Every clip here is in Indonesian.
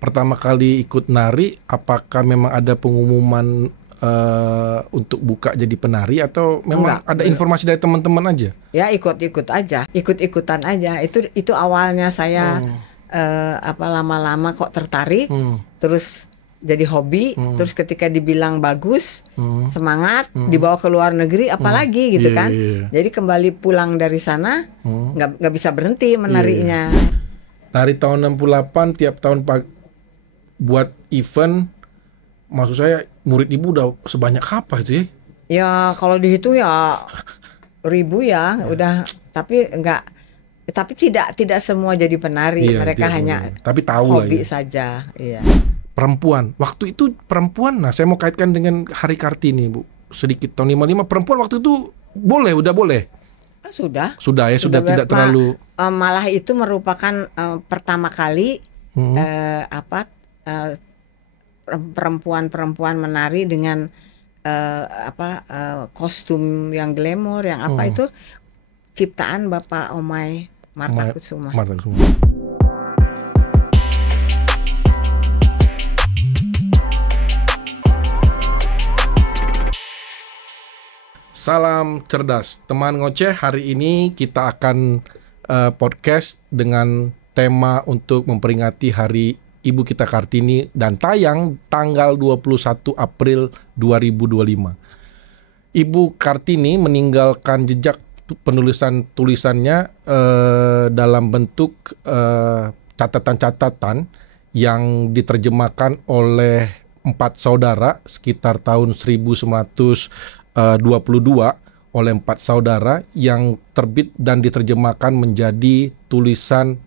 pertama kali ikut nari, apakah memang ada pengumuman untuk buka jadi penari atau memang ada informasi dari teman-teman aja? Ya ikut-ikut aja, ikut-ikutan aja. Itu awalnya saya lama-lama kok tertarik, terus jadi hobi, terus ketika dibilang bagus, semangat, dibawa ke luar negeri, apalagi gitu kan. Jadi kembali pulang dari sana, nggak bisa berhenti menarinya. Dari tahun 68 tiap tahun buat event, maksud saya murid ibu udah sebanyak apa itu ya? Ya kalau dihitung ya ribu ya, udah. Tapi tidak semua jadi penari. Mereka hanya tapi tahu hobi lah ya. saja. Iya. Perempuan, waktu itu perempuan. Nah, saya mau kaitkan dengan Hari Kartini, Bu. Sedikit tahun 55 perempuan waktu itu udah boleh. Sudah Tidak terlalu. Malah itu merupakan pertama kali perempuan menari dengan kostum yang glamor, yang itu ciptaan Bapak Omai Marta Kusuma. Salam cerdas, teman ngoceh. Hari ini kita akan podcast dengan tema untuk memperingati Hari Ibu kita Kartini dan tayang tanggal 21 April 2025. Ibu Kartini meninggalkan jejak tulisannya dalam bentuk catatan-catatan yang diterjemahkan oleh 4 saudara sekitar tahun 1922 oleh 4 saudara yang terbit dan diterjemahkan menjadi tulisan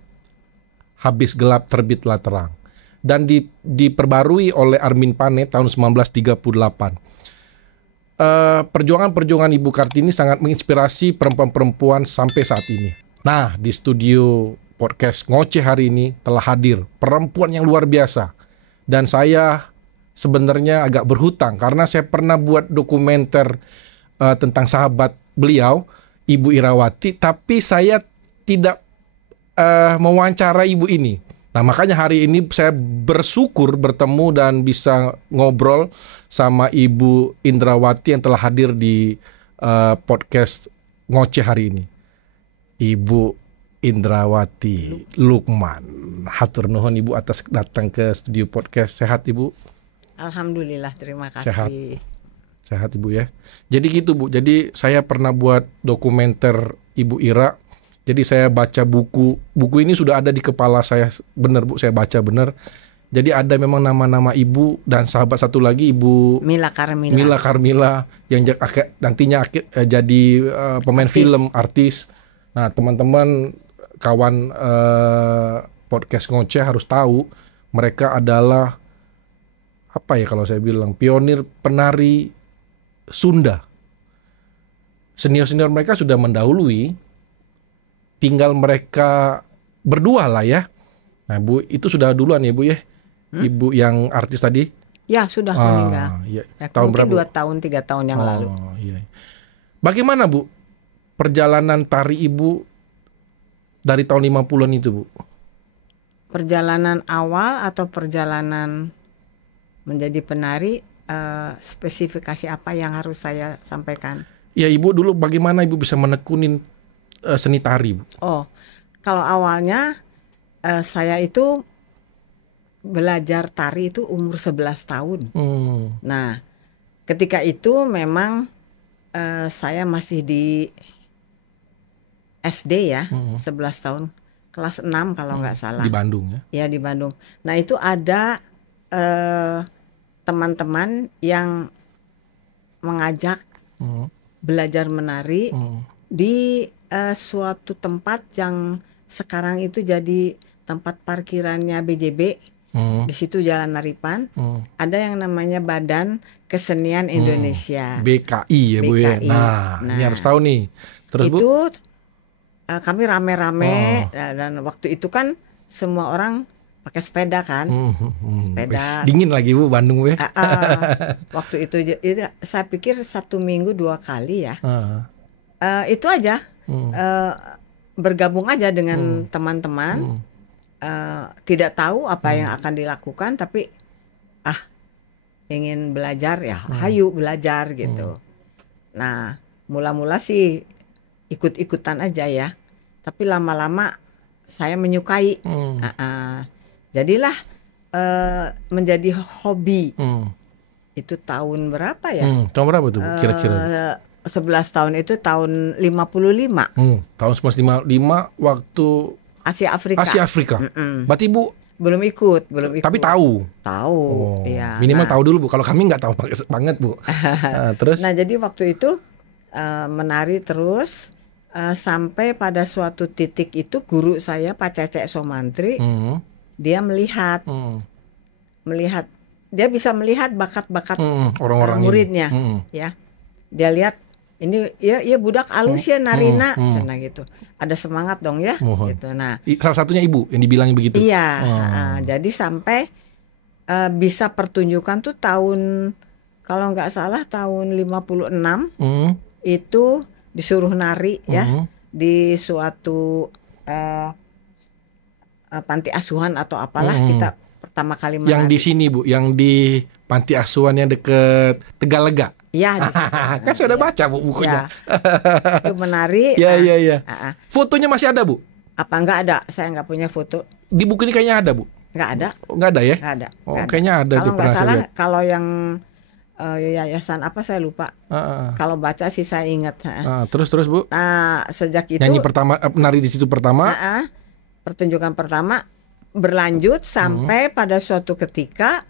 Habis Gelap Terbitlah Terang dan diperbarui oleh Armin Pane tahun 1938. Perjuangan Ibu Kartini sangat menginspirasi perempuan-perempuan sampai saat ini. Nah, di studio podcast Ngoceh hari ini telah hadir perempuan yang luar biasa. Dan saya sebenarnya agak berhutang karena saya pernah buat dokumenter tentang sahabat beliau, Ibu Irawati, tapi saya tidak mewawancara ibu ini. Nah, makanya hari ini saya bersyukur bertemu dan bisa ngobrol sama Ibu Indrawati yang telah hadir di podcast Ngoceh hari ini. Ibu Indrawati Lukman, hatur nuhun Ibu atas datang ke studio podcast. Sehat Ibu? Alhamdulillah, terima kasih. Sehat Ibu ya. Jadi gitu Bu, jadi saya pernah buat dokumenter Ibu Ira. Jadi saya baca buku ini sudah ada di kepala saya, benar Bu, saya baca benar. Jadi ada memang nama-nama ibu dan sahabat satu lagi Ibu Mila Karmila yang nantinya jadi pemain film, artis. Nah, teman-teman kawan podcast Ngoceh harus tahu mereka adalah kalau saya bilang pionir penari Sunda. Senior-senior mereka sudah mendahului. Tinggal mereka berdua lah ya. Nah Bu, itu sudah duluan ya Bu ya? Ibu yang artis tadi? Ya sudah meninggal. Iya. Tahun berapa? 2 tahun 3 tahun yang lalu. Iya. Bagaimana Bu perjalanan tari Ibu dari tahun 50-an itu Bu? Perjalanan awal atau perjalanan menjadi penari, spesifikasi apa yang harus saya sampaikan? Ya Ibu dulu bagaimana Ibu bisa menekunin seni tari Bu? Oh, kalau awalnya saya itu belajar tari itu umur 11 tahun. Nah, ketika itu memang saya masih di SD ya, 11 tahun, kelas 6 kalau nggak salah. Di Bandung ya? Ya, di Bandung. Nah, itu ada teman-teman yang mengajak belajar menari di suatu tempat yang sekarang itu jadi tempat parkirannya BJB. Di situ Jalan Naripan. Ada yang namanya Badan Kesenian Indonesia. BKI ya Bu ya. Nah, ini harus tahu nih. Terus Bu? Itu kami rame-rame dan waktu itu kan semua orang pakai sepeda kan. Sepeda. Dingin lagi Bu Bandung Bu ya. Waktu itu saya pikir 1 minggu 2 kali ya. Itu aja. Bergabung aja dengan teman-teman. tidak tahu apa yang akan dilakukan, tapi ingin belajar ya, hayu belajar gitu. Nah, mula-mula sih ikut-ikutan aja ya, tapi lama-lama saya menyukai. Jadilah menjadi hobi. Itu tahun berapa ya? Tahun berapa tuh Bu, kira-kira? 11 tahun itu tahun 55. Tahun 1955 waktu Asia Afrika. Asia Afrika. Berarti Bu belum ikut. tapi tahu. Iya. Minimal tahu dulu Bu. Kalau kami nggak tahu banget Bu. Terus? Nah, jadi waktu itu menari terus sampai pada suatu titik itu guru saya Pak Cecek Somantri, dia melihat dia bisa melihat bakat-bakat orang-orang muridnya, ya. Dia lihat ini ya budak alus ya narina, cina gitu. Ada semangat dong ya, gitu. Nah, salah satunya Ibu yang dibilangin begitu. Iya. Jadi sampai bisa pertunjukan tuh tahun, kalau nggak salah tahun 56 itu disuruh nari ya di suatu panti asuhan atau apalah, kita pertama kali menari. Yang di sini Bu, yang di panti asuhan yang deket Tegalega. Iya, di situ. Kan saya udah baca Bu bukunya. Ya. Itu menari. Iya. Fotonya masih ada Bu? Apa enggak ada? Saya enggak punya foto. Di buku ini kayaknya ada Bu? Enggak ada. Enggak ada ya? Enggak ada. Kayaknya ada. Kalau nggak salah, kalau yang yayasan apa saya lupa. Kalau baca sih saya ingat. Terus Bu? Nah, sejak itu nyanyi pertama, nari di situ pertama. Pertunjukan pertama berlanjut sampai pada suatu ketika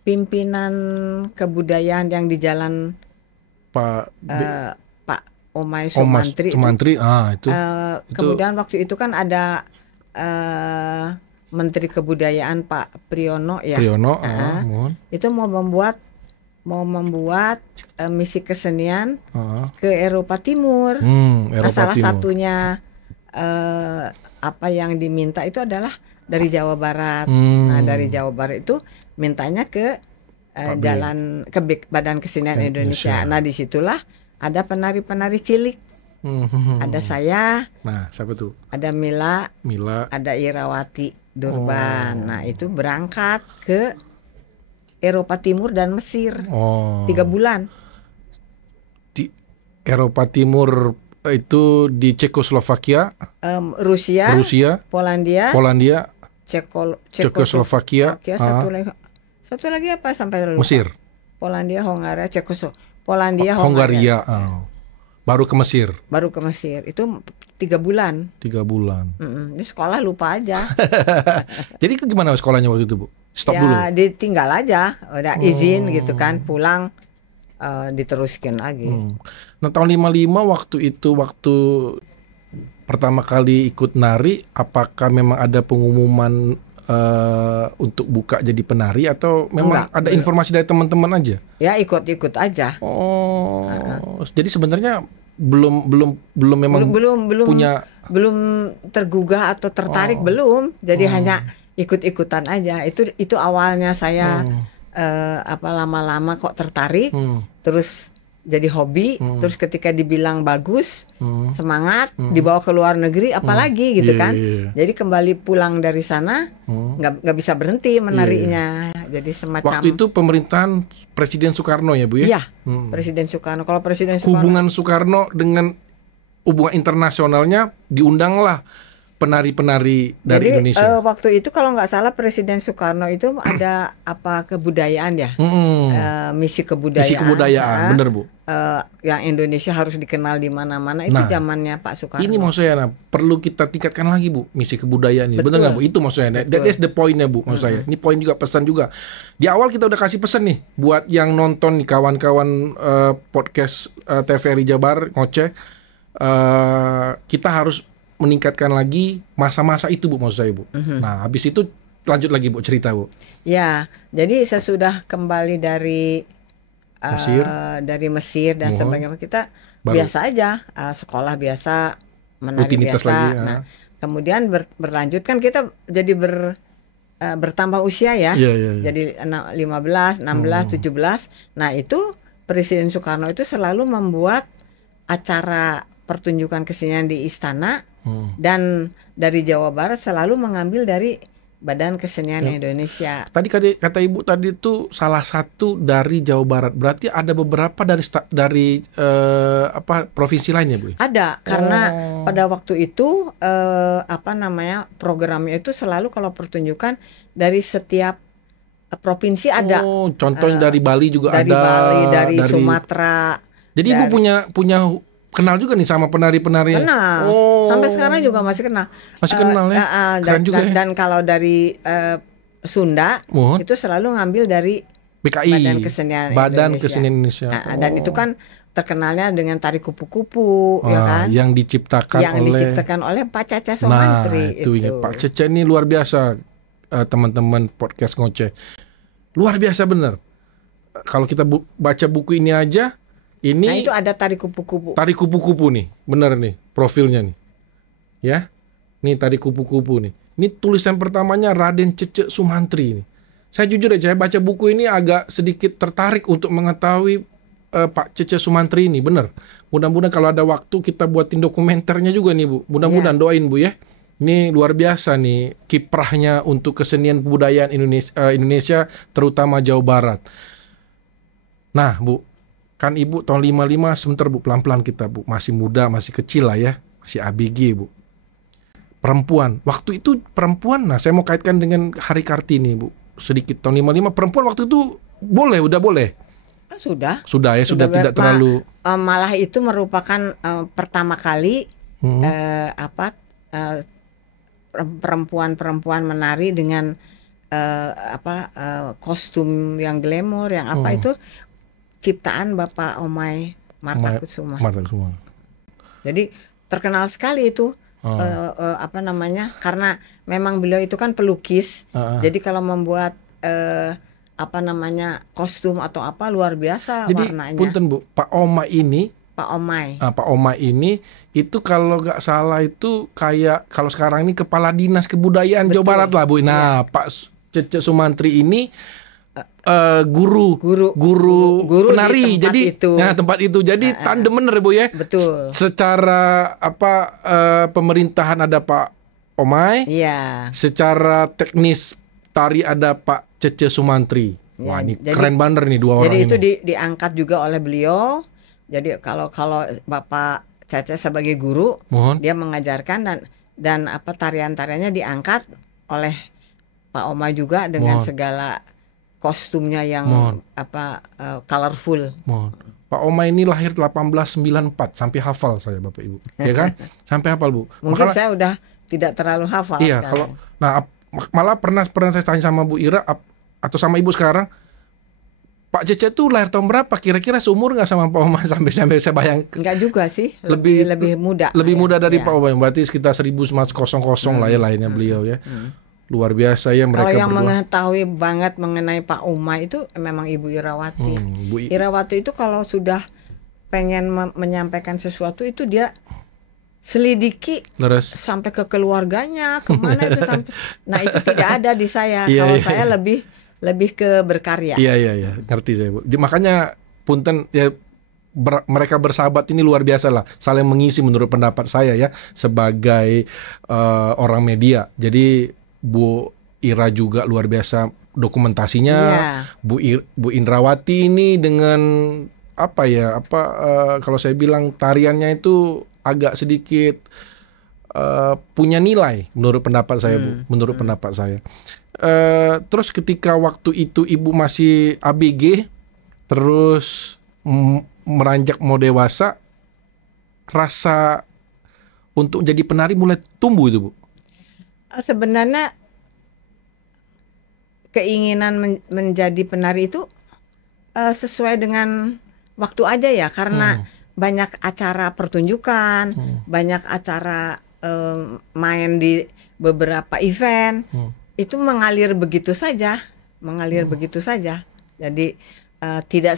pimpinan kebudayaan yang di jalan Pak Omai Sumantri, itu. Kemudian waktu itu kan ada Menteri Kebudayaan Pak Priyono ya. Itu mau membuat misi kesenian ke Eropa Timur. Salah satunya apa yang diminta itu adalah dari Jawa Barat. Nah, dari Jawa Barat itu mintanya ke jalan ke Badan Kesenian Indonesia. Nah, disitulah ada penari-penari cilik. Ada saya. Nah, siapa tuh? Ada Mila. Ada Irawati Durban. Nah, itu berangkat ke Eropa Timur dan Mesir. 3 bulan. Di Eropa Timur itu di Cekoslovakia, Rusia, Polandia, Cekoslovakia, satu lagi apa sampai lupa? Mesir, Polandia, Hongaria, Polandia, Hongaria. Baru ke Mesir. Itu 3 bulan. 3 bulan. Di sekolah lupa aja. Jadi gimana sekolahnya waktu itu Bu? Stop dulu. Ya ditinggal aja, udah izin gitu kan, pulang. Diteruskan lagi. Nah, tahun 55 waktu pertama kali ikut nari, apakah memang ada pengumuman untuk buka jadi penari atau memang ada informasi dari teman-teman aja? Ya ikut-ikut aja. Jadi sebenarnya belum punya, belum tergugah atau tertarik, belum. Jadi hanya ikut-ikutan aja. Itu awalnya saya lama-lama kok tertarik, terus jadi hobi, terus ketika dibilang bagus, semangat, dibawa ke luar negeri, apalagi gitu kan. Jadi kembali pulang dari sana, nggak bisa berhenti menarinya. Jadi semacam. Waktu itu pemerintahan Presiden Soekarno ya Bu ya? Iya, Presiden Soekarno. Kalau Presiden Soekarno, hubungan Soekarno dengan hubungan internasionalnya, diundanglah penari-penari dari Indonesia. Waktu itu kalau nggak salah Presiden Soekarno itu ada apa kebudayaan ya, misi kebudayaan, bener Bu. Yang Indonesia harus dikenal di mana-mana, itu zamannya Pak Soekarno. Ini maksudnya perlu kita tingkatkan lagi Bu, misi kebudayaan ini. Bener nggak Bu? Itu maksudnya. That's the pointnya Bu, maksud saya. Ini poin juga, pesan juga. Di awal kita udah kasih pesan nih buat yang nonton nih, kawan-kawan podcast TVRI Jabar ngoceh. Kita harus meningkatkan lagi masa-masa itu Bu, maksud saya Bu. Nah, habis itu lanjut lagi Bu, cerita Bu. Ya, jadi sesudah kembali dari Mesir dan sebagainya, kita biasa aja, sekolah biasa, menari rutinitas biasa. Lagi, Nah, kemudian berlanjut kan kita jadi bertambah usia ya. Jadi 15, 16, 17. Nah, itu Presiden Soekarno itu selalu membuat acara pertunjukan kesenian di istana, dan dari Jawa Barat selalu mengambil dari Badan Kesenian Indonesia. Tadi kata Ibu tadi itu salah satu dari Jawa Barat. Berarti ada beberapa dari provinsi lainnya, Bu? Ada, karena pada waktu itu programnya itu selalu kalau pertunjukan dari setiap provinsi ada. Oh, contohnya dari Bali juga dari ada. Bali, dari Sumatera. Jadi Ibu punya kenal juga nih sama penari-penari. Kenal. Sampai sekarang juga masih kenal. Masih kenal ya. Keren juga ya. Dan kalau dari Sunda itu selalu ngambil dari BKI, Badan Kesenian Indonesia. Dan itu kan terkenalnya dengan tari kupu-kupu, ya kan? Yang diciptakan oleh Pak Caca Sumantri. Itu. Pak Caca ini luar biasa, teman-teman podcast ngoceh. Luar biasa bener. Kalau kita baca buku ini aja, nah itu ada tari kupu-kupu. Tari kupu-kupu nih, bener nih profilnya nih. Ya, nih tari kupu-kupu nih. Ini tulisan pertamanya Raden Cece Sumantri nih. Saya jujur aja, saya baca buku ini agak sedikit tertarik untuk mengetahui Pak Cece Sumantri ini, bener. Mudah-mudahan kalau ada waktu kita buatin dokumenternya juga nih, Bu. Mudah-mudahan doain, Bu ya. Ini luar biasa nih kiprahnya untuk kesenian kebudayaan Indonesia, terutama Jawa Barat. Nah, Bu, kan Ibu tahun 55, sebentar Bu, pelan-pelan kita Bu, masih muda, masih kecil lah ya, masih ABG Bu. Perempuan, waktu itu perempuan, nah saya mau kaitkan dengan Hari Kartini Bu, sedikit tahun 55 perempuan waktu itu udah boleh? Sudah tidak terlalu. Malah itu merupakan pertama kali perempuan menari dengan kostum yang glamor, yang itu ciptaan Bapak Omai Marta Kusuma. Jadi terkenal sekali itu karena memang beliau itu kan pelukis. Jadi kalau membuat kostum atau luar biasa. Jadi, warnanya. Jadi punten Bu, Pak Omai ini itu kalau nggak salah itu kayak kalau sekarang ini kepala dinas kebudayaan Jawa Barat lah Bu. Nah, Pak Cece Sumantri ini guru penari, jadi itu. Nah tempat itu jadi tandem bener Bu ya. Betul. Secara pemerintahan ada Pak Omai, secara teknis tari ada Pak Cece Sumantri. Wah ini jadi, keren banget nih dua orang ini. Jadi itu diangkat juga oleh beliau. Jadi kalau Bapak Cece sebagai guru, dia mengajarkan dan tarian-tariannya diangkat oleh Pak Omai juga dengan segala kostumnya yang colorful. Pak Omai ini lahir 1894, sampai hafal saya Bapak Ibu, ya kan? Sampai hafal Bu. Mungkin saya udah tidak terlalu hafal. Iya, kalau malah pernah saya tanya sama Bu Ira atau sama Ibu sekarang, Pak Cece tuh lahir tahun berapa? Kira-kira seumur nggak sama Pak Omai sampai saya bayangkan? Enggak juga sih, lebih muda. Lebih muda dari Pak Omai, berarti sekitar 1900 lah ya lahirnya beliau ya. Luar biasa ya mereka. Kalau yang mengetahui banget mengenai Pak Omai itu memang Ibu Irawati. Irawati itu kalau sudah pengen menyampaikan sesuatu itu dia selidiki sampai ke keluarganya, kemana itu sampai. Nah itu tidak ada di saya. Kalau saya lebih ke berkarya. Iya, ngerti saya Bu. Makanya punten ya. Mereka bersahabat ini luar biasa lah, saling mengisi menurut pendapat saya ya sebagai orang media. Jadi Bu Ira juga luar biasa dokumentasinya. Bu Indrawati ini dengan kalau saya bilang tariannya itu agak sedikit punya nilai menurut pendapat saya Bu, menurut pendapat saya. Terus ketika waktu itu Ibu masih ABG, terus meranjak mau dewasa, rasa untuk jadi penari mulai tumbuh itu Bu? Sebenarnya keinginan menjadi penari itu sesuai dengan waktu aja ya, karena banyak acara pertunjukan, banyak acara main di beberapa event, itu mengalir begitu saja. Jadi tidak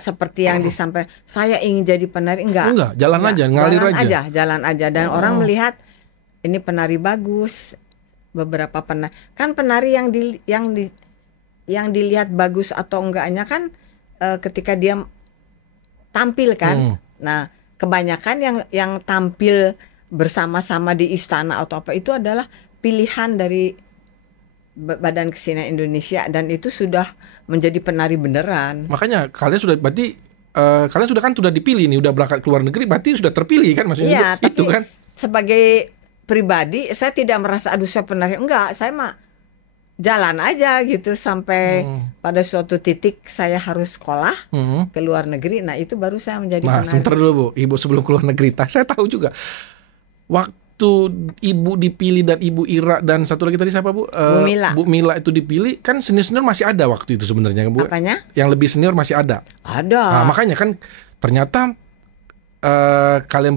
seperti yang disampaikan saya ingin jadi penari, enggak, jalan aja dan orang melihat ini penari bagus. Beberapa penari yang dilihat bagus atau enggaknya kan ketika dia tampil kan. Nah kebanyakan yang tampil bersama-sama di istana atau apa itu adalah pilihan dari Badan Kesenian Indonesia, dan itu sudah menjadi penari beneran. Makanya kalian sudah berarti kalian sudah dipilih nih, udah berangkat ke luar negeri, berarti sudah terpilih kan maksudnya Iya, itu tapi kan? sebagai pribadi saya tidak merasa aduh saya penari, enggak, saya mah jalan aja gitu sampai pada suatu titik saya harus sekolah ke luar negeri. Nah, itu baru saya menjadi Nah, penari. sebentar dulu Bu, Ibu sebelum keluar negeri, saya tahu juga waktu Ibu dipilih dan Ibu Ira dan satu lagi tadi siapa Bu? Bu Mila. Bu Mila itu dipilih, kan senior-senior masih ada waktu itu sebenarnya Bu. Apanya? Yang lebih senior masih ada. Ada. Nah, makanya kan ternyata kalian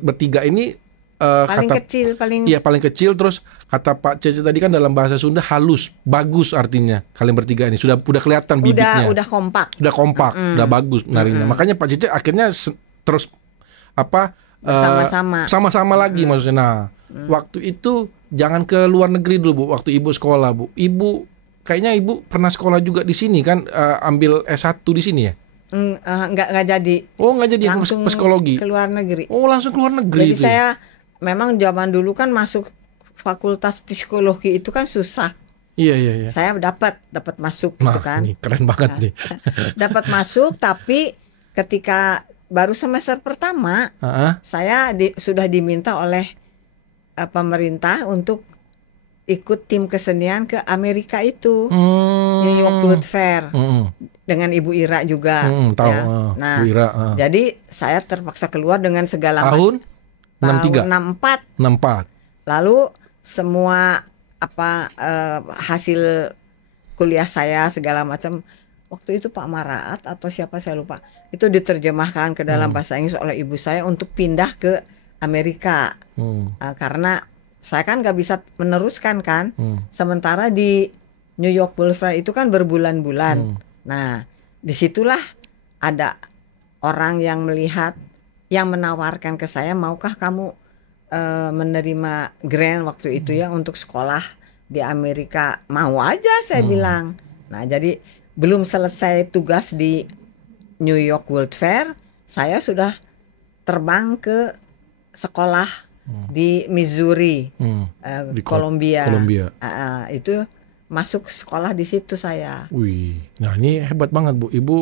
bertiga ini paling kata, kecil, paling iya paling kecil. Terus kata Pak Cece tadi kan dalam bahasa Sunda halus, bagus artinya kalian bertiga ini sudah kelihatan bibitnya. udah kompak. Udah kompak, udah bagus narinya. Makanya Pak Cece akhirnya terus sama-sama lagi maksudnya. Nah, waktu itu jangan ke luar negeri dulu Bu, waktu Ibu sekolah Bu. Kayaknya Ibu pernah sekolah juga di sini kan, ambil S1 di sini ya? Nggak jadi. Oh, nggak jadi, langsung psikologi. ke luar negeri. Oh, langsung ke luar negeri. Jadi itu. saya memang zaman dulu kan masuk fakultas psikologi itu kan susah. Iya. Saya dapat masuk gitu kan. Ini keren banget nih. Dapat masuk, tapi ketika baru semester pertama saya sudah diminta oleh pemerintah untuk ikut tim kesenian ke Amerika itu, New York World Fair, dengan Ibu Ira juga. Tahu. Ya. Nah, Bu Ira, jadi saya terpaksa keluar dengan segala tahun 63, 64. Lalu semua hasil kuliah saya segala macam, waktu itu Pak Maraat atau siapa saya lupa, itu diterjemahkan ke dalam bahasa Inggris oleh ibu saya untuk pindah ke Amerika. Karena saya kan nggak bisa meneruskan kan. Sementara di New York World Fair itu kan berbulan-bulan. Nah, disitulah ada orang yang melihat, yang menawarkan ke saya, maukah kamu menerima grant waktu itu ya untuk sekolah di Amerika? Mau aja saya bilang. Nah, jadi belum selesai tugas di New York World Fair, saya sudah terbang ke sekolah di Missouri, di Columbia. Itu masuk sekolah di situ saya. Wih, nah ini hebat banget Bu. Ibu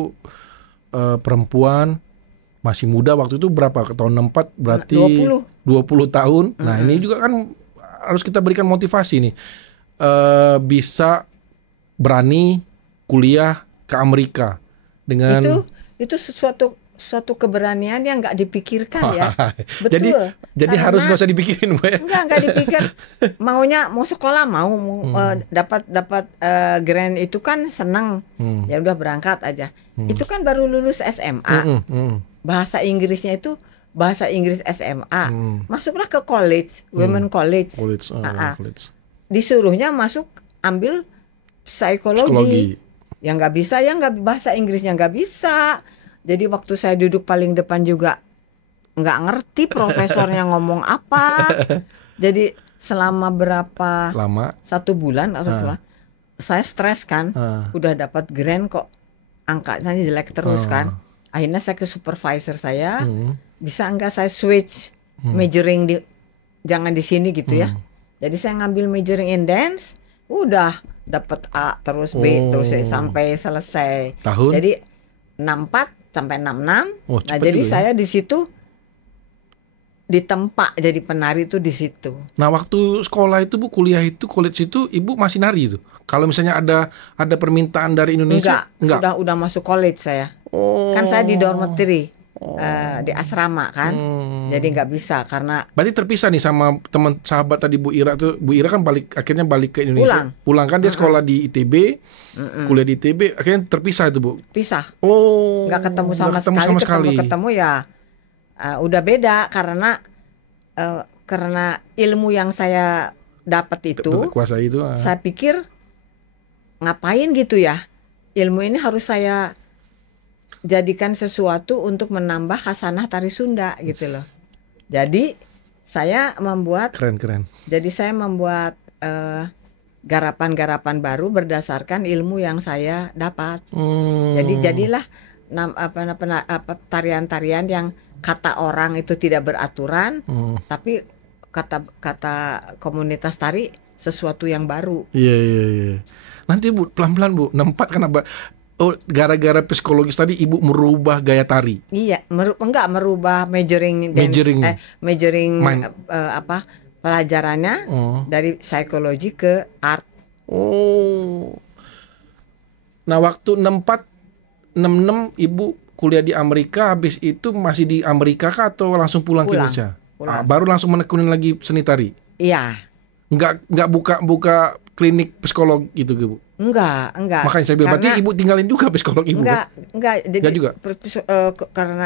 perempuan masih muda waktu itu, berapa? Tahun 64 berarti 20 tahun. Nah, ini juga kan harus kita berikan motivasi nih. Bisa berani kuliah ke Amerika dengan itu suatu keberanian yang nggak dipikirkan ya. Betul. Jadi harus nggak usah dipikirin Bu ya. Nggak dipikir. Mau sekolah, mau dapat grant itu kan senang. Ya udah berangkat aja. Itu kan baru lulus SMA. Bahasa Inggrisnya itu bahasa Inggris SMA. Masuklah ke college, women college. College. Disuruhnya masuk ambil psikologi. Yang nggak bisa, bahasa Inggrisnya nggak bisa. Jadi waktu saya duduk paling depan juga nggak ngerti profesornya ngomong apa. Jadi selama berapa? Lama. 1 bulan atau saya stres kan. Udah dapat grant kok angkanya jelek terus kan. Akhirnya saya ke supervisor saya, bisa enggak saya switch majoring jangan di sini gitu ya. Jadi saya ngambil majoring in dance, udah dapat A terus B terus sampai selesai. Tahun? Jadi 64 sampai 66. Nah, jadi ya? saya di situ ditempa jadi penari itu di situ. Nah, waktu sekolah itu Bu, kuliah itu, college itu, Ibu masih nari itu? Kalau misalnya ada permintaan dari Indonesia? Enggak. Sudah masuk college saya. Kan saya di dormitory, di asrama kan. Jadi nggak bisa karena. Berarti terpisah nih sama teman sahabat tadi Bu Ira tuh. Bu Ira kan akhirnya balik ke Indonesia. Pulang kan dia sekolah di ITB, kuliah di ITB, akhirnya terpisah itu Bu. Pisah. Nggak ketemu sama sekali. Ketemu ya udah beda karena ilmu yang saya dapat itu. Kuasai itu. Saya pikir ngapain gitu ya? Ilmu ini harus saya jadikan sesuatu untuk menambah khasanah tari Sunda gitu loh. Jadi saya membuat keren. Jadi saya membuat garapan-garapan baru berdasarkan ilmu yang saya dapat. Jadi jadilah tarian-tarian yang kata orang itu tidak beraturan, tapi kata komunitas tari sesuatu yang baru. Iya, iya, iya. Nanti Bu, pelan-pelan Bu, nempat kenapa? Oh, gara-gara psikologis tadi Ibu merubah gaya tari. Iya, enggak merubah majoring Majoring. pelajarannya dari psikologi ke art. Oh. Nah, waktu 64, 66 Ibu kuliah di Amerika, habis itu masih di Amerika kah atau langsung pulang ke Indonesia? Baru langsung menekunin lagi seni tari? Iya. Enggak buka klinik psikolog gitu, Bu? Enggak. Makanya saya bilang, berarti Ibu tinggalin juga psikolog Ibu? Enggak. Jadi juga?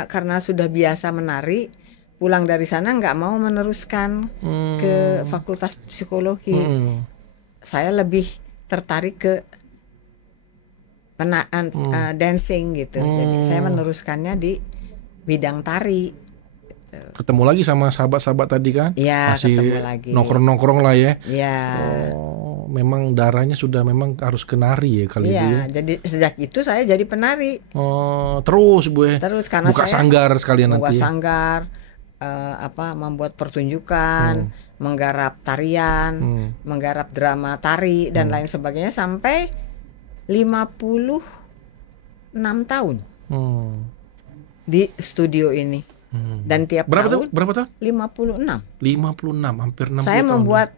karena sudah biasa menari, pulang dari sana enggak mau meneruskan ke fakultas psikologi. Saya lebih tertarik ke dancing gitu. Jadi saya meneruskannya di bidang tari. Ketemu lagi sama sahabat-sahabat tadi kan? Iya, masih ketemu lagi. Nongkrong-nongkrong lah ya. Iya. Oh, memang darahnya sudah memang harus ke nari ya kali itu ya. Jadi sejak itu saya jadi penari. Oh, terus Bu ya. Terus karena buka saya sanggar sekalian nanti. Buka sanggar, membuat pertunjukan, menggarap tarian, menggarap drama tari dan lain sebagainya sampai 56 tahun di studio ini. Dan tiap tahun berapa tahun? 56. 56, hampir 60 saya tahun. Saya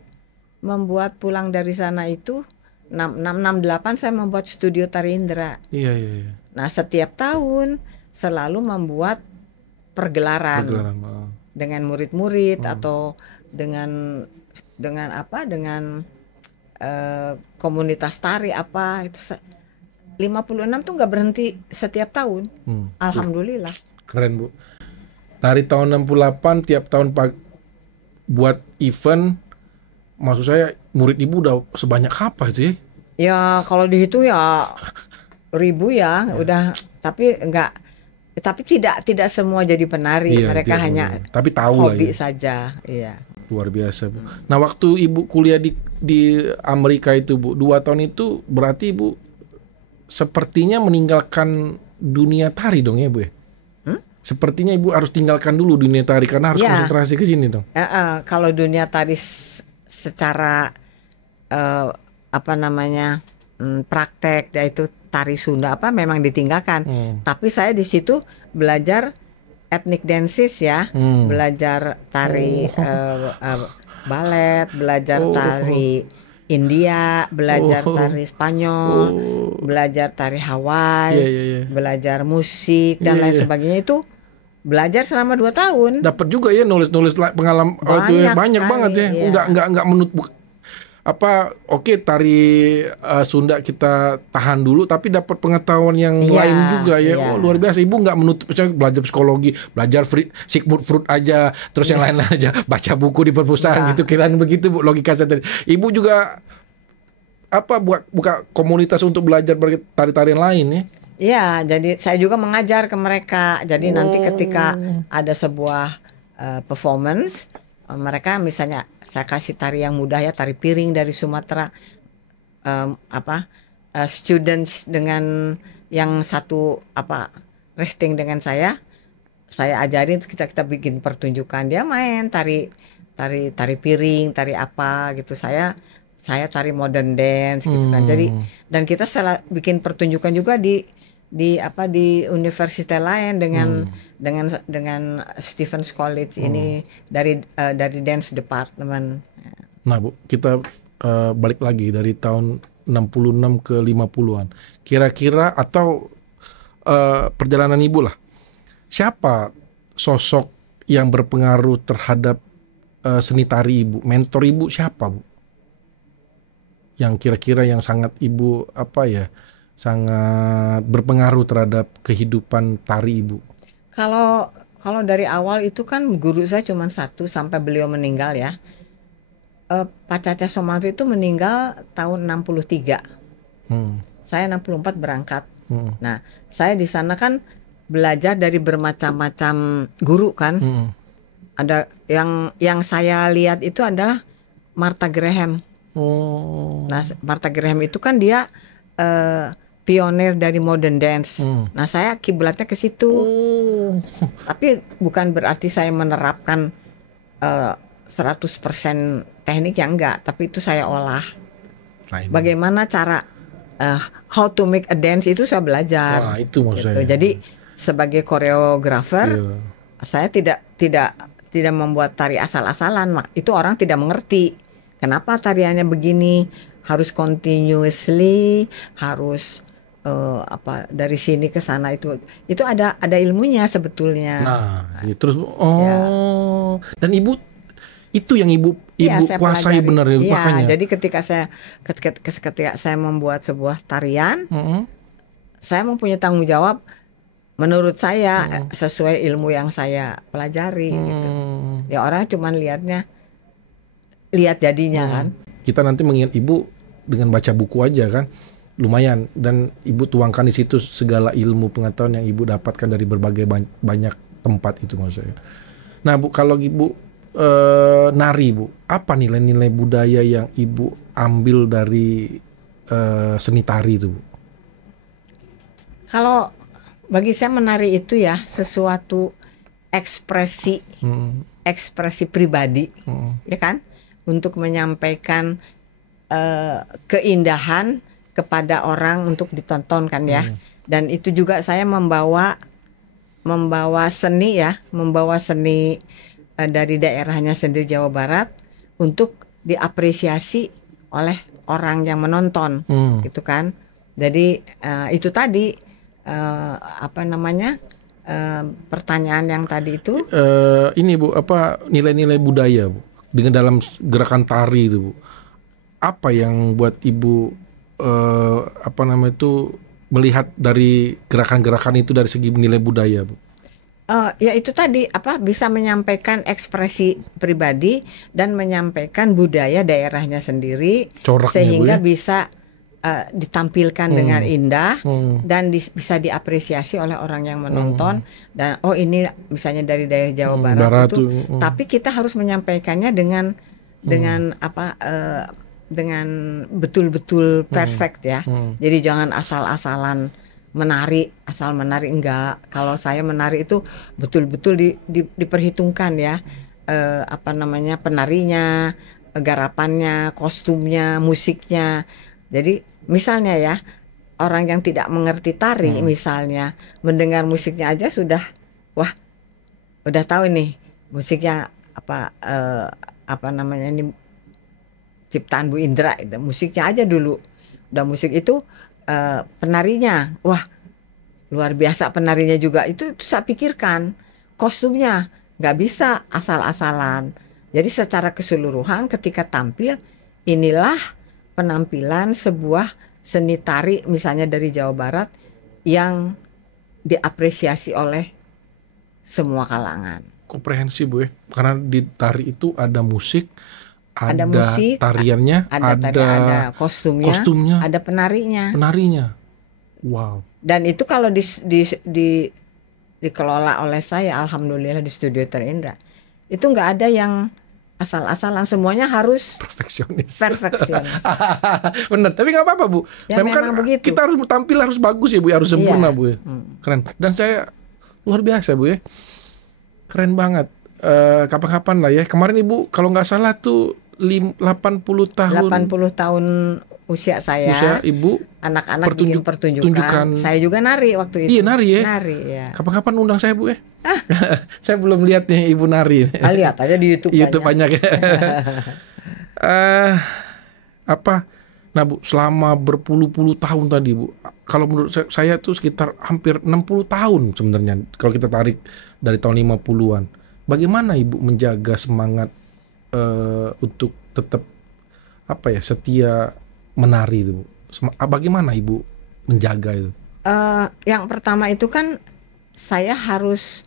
membuat pulang dari sana itu 68 saya membuat studio tari Indra. Iya. Nah, setiap tahun selalu membuat pergelaran. Dengan murid-murid atau dengan komunitas tari apa itu 56 tuh nggak berhenti setiap tahun. Alhamdulillah. Keren Bu. Dari tahun 68 tiap tahun buat event, maksud saya murid Ibu udah sebanyak apa itu ya? Ya kalau dihitung ya ribu ya, udah, tapi tidak semua jadi penari, mereka hanya tapi tahu hobi lah ya. saja, iya. Luar biasa Bu. Nah, waktu Ibu kuliah di Amerika itu Bu, 2 tahun itu berarti Ibu sepertinya meninggalkan dunia tari dong ya Bu ya? Sepertinya Ibu harus tinggalkan dulu dunia tari karena harus konsentrasi ke sini dong. Kalau dunia tari secara praktek, yaitu tari Sunda memang ditinggalkan. Tapi saya di situ belajar ethnic dances ya, belajar tari balet, belajar tari India, belajar tari Spanyol, belajar tari Hawaii, belajar musik dan lain sebagainya. Itu belajar selama 2 tahun. Dapat juga ya nulis pengalaman banyak banget ya. Enggak menutup oke tari Sunda kita tahan dulu tapi dapat pengetahuan yang lain juga ya. Oh, luar biasa. Ibu enggak menutup, misalnya belajar psikologi, belajar Sigmund Freud aja, terus yang lain aja, baca buku di perpustakaan gitu, kiraan begitu Bu logika saya tadi. Ibu juga buka komunitas untuk belajar tari-tarian lain ya. Iya, jadi saya juga mengajar ke mereka. Jadi nanti ketika ada sebuah performance, mereka misalnya saya kasih tari yang mudah ya, tari piring dari Sumatera, students dengan yang satu rating dengan saya ajarin, kita bikin pertunjukan, dia main tari piring, tari apa gitu, saya tari modern dance gitu kan. Jadi dan kita bikin pertunjukan juga di universitas lain dengan Stevens College ini dari dance department. Nah Bu, kita balik lagi dari tahun 66 ke 50-an. Kira-kira atau perjalanan Ibu lah. Siapa sosok yang berpengaruh terhadap seni tari Ibu? Mentor Ibu siapa Bu? Yang kira-kira yang sangat Ibu sangat berpengaruh terhadap kehidupan tari Ibu? Kalau dari awal itu kan guru saya cuma satu sampai beliau meninggal ya. Pak Caca Soemarto itu meninggal tahun 63. Saya 64 berangkat. Nah, saya di sana kan belajar dari bermacam-macam guru kan. Ada yang saya lihat itu adalah Martha Graham. Nah, Martha Graham itu kan dia pionir dari modern dance. Nah, saya kiblatnya ke situ. Tapi bukan berarti saya menerapkan 100% teknik, yang enggak, tapi itu saya olah. Bagaimana cara how to make a dance itu saya belajar. Wah, itu maksud gitu. saya. Jadi sebagai koreografer, saya tidak membuat tari asal-asalan. Itu orang tidak mengerti. Kenapa tariannya begini? Harus continuously, harus dari sini ke sana, itu ada ilmunya sebetulnya. Nah, ya, terus dan ibu itu yang ibu kuasai benar ya, makanya. Jadi ketika saya membuat sebuah tarian, saya mempunyai tanggung jawab menurut saya sesuai ilmu yang saya pelajari gitu. Ya orang cuman lihat jadinya kan. Kita nanti mengingat ibu dengan baca buku aja kan lumayan, dan ibu tuangkan di situ segala ilmu pengetahuan yang ibu dapatkan dari berbagai banyak tempat itu maksud saya. Nah Bu, kalau ibu nari Bu, apa nilai-nilai budaya yang ibu ambil dari seni tari itu Bu? Kalau bagi saya menari itu ya sesuatu ekspresi pribadi, ya kan, untuk menyampaikan keindahan kepada orang untuk ditonton kan ya. Dan itu juga saya membawa seni dari daerahnya sendiri, Jawa Barat, untuk diapresiasi oleh orang yang menonton, gitu kan. Jadi itu tadi pertanyaan yang tadi itu. Ini Bu, apa nilai-nilai budaya Bu dengan dalam gerakan tari itu Bu? Apa yang buat ibu melihat dari gerakan-gerakan itu dari segi nilai budaya Bu? Ya itu tadi bisa menyampaikan ekspresi pribadi dan menyampaikan budaya daerahnya sendiri. Coraknya, sehingga Bu, ya? Bisa ditampilkan dengan indah dan bisa diapresiasi oleh orang yang menonton. Dan ini misalnya dari daerah Jawa Barat itu, tapi kita harus menyampaikannya dengan dengan betul-betul perfect ya. Jadi jangan asal-asalan menari, asal menari, enggak. Kalau saya menari itu betul-betul diperhitungkan ya, penarinya, garapannya, kostumnya, musiknya. Jadi misalnya ya, orang yang tidak mengerti tari misalnya mendengar musiknya aja sudah tahu nih musiknya ini ciptaan Bu Indra, itu musiknya aja dulu. Udah musik itu penarinya, luar biasa penarinya juga. Itu saya pikirkan kostumnya, nggak bisa asal-asalan. Jadi secara keseluruhan ketika tampil, inilah penampilan sebuah seni tari misalnya dari Jawa Barat yang diapresiasi oleh semua kalangan. Komprehensif Bu ya, karena di tari itu ada musik, ada musik, tariannya, ada kostumnya, ada penarinya. Wow. Dan itu kalau dikelola oleh saya, alhamdulillah di Studio Terindra, itu nggak ada yang asal-asalan, semuanya harus perfeksionis. Bener, tapi nggak apa-apa Bu. Ya, memang begitu. Kita harus tampil harus bagus ya Bu, harus sempurna Bu ya. Keren. Dan saya luar biasa Bu ya, keren banget. Kapan-kapan lah ya. Kemarin Ibu kalau nggak salah tuh 80 tahun usia saya. Usia Ibu. Anak-anak bikin pertunjukan. Saya juga nari waktu itu. Iya, nari ya. Ya. Kapan-kapan undang saya Bu ya. Saya belum lihat nih Ibu nari. Lihat aja di YouTube. YouTube banyak ya. Nah Bu, selama berpuluh-puluh tahun tadi Bu, kalau menurut saya tuh sekitar hampir 60 tahun sebenarnya kalau kita tarik dari tahun 50-an. Bagaimana Ibu menjaga semangat untuk tetap setia menari itu Bu? Bagaimana Ibu menjaga itu? Yang pertama itu kan saya harus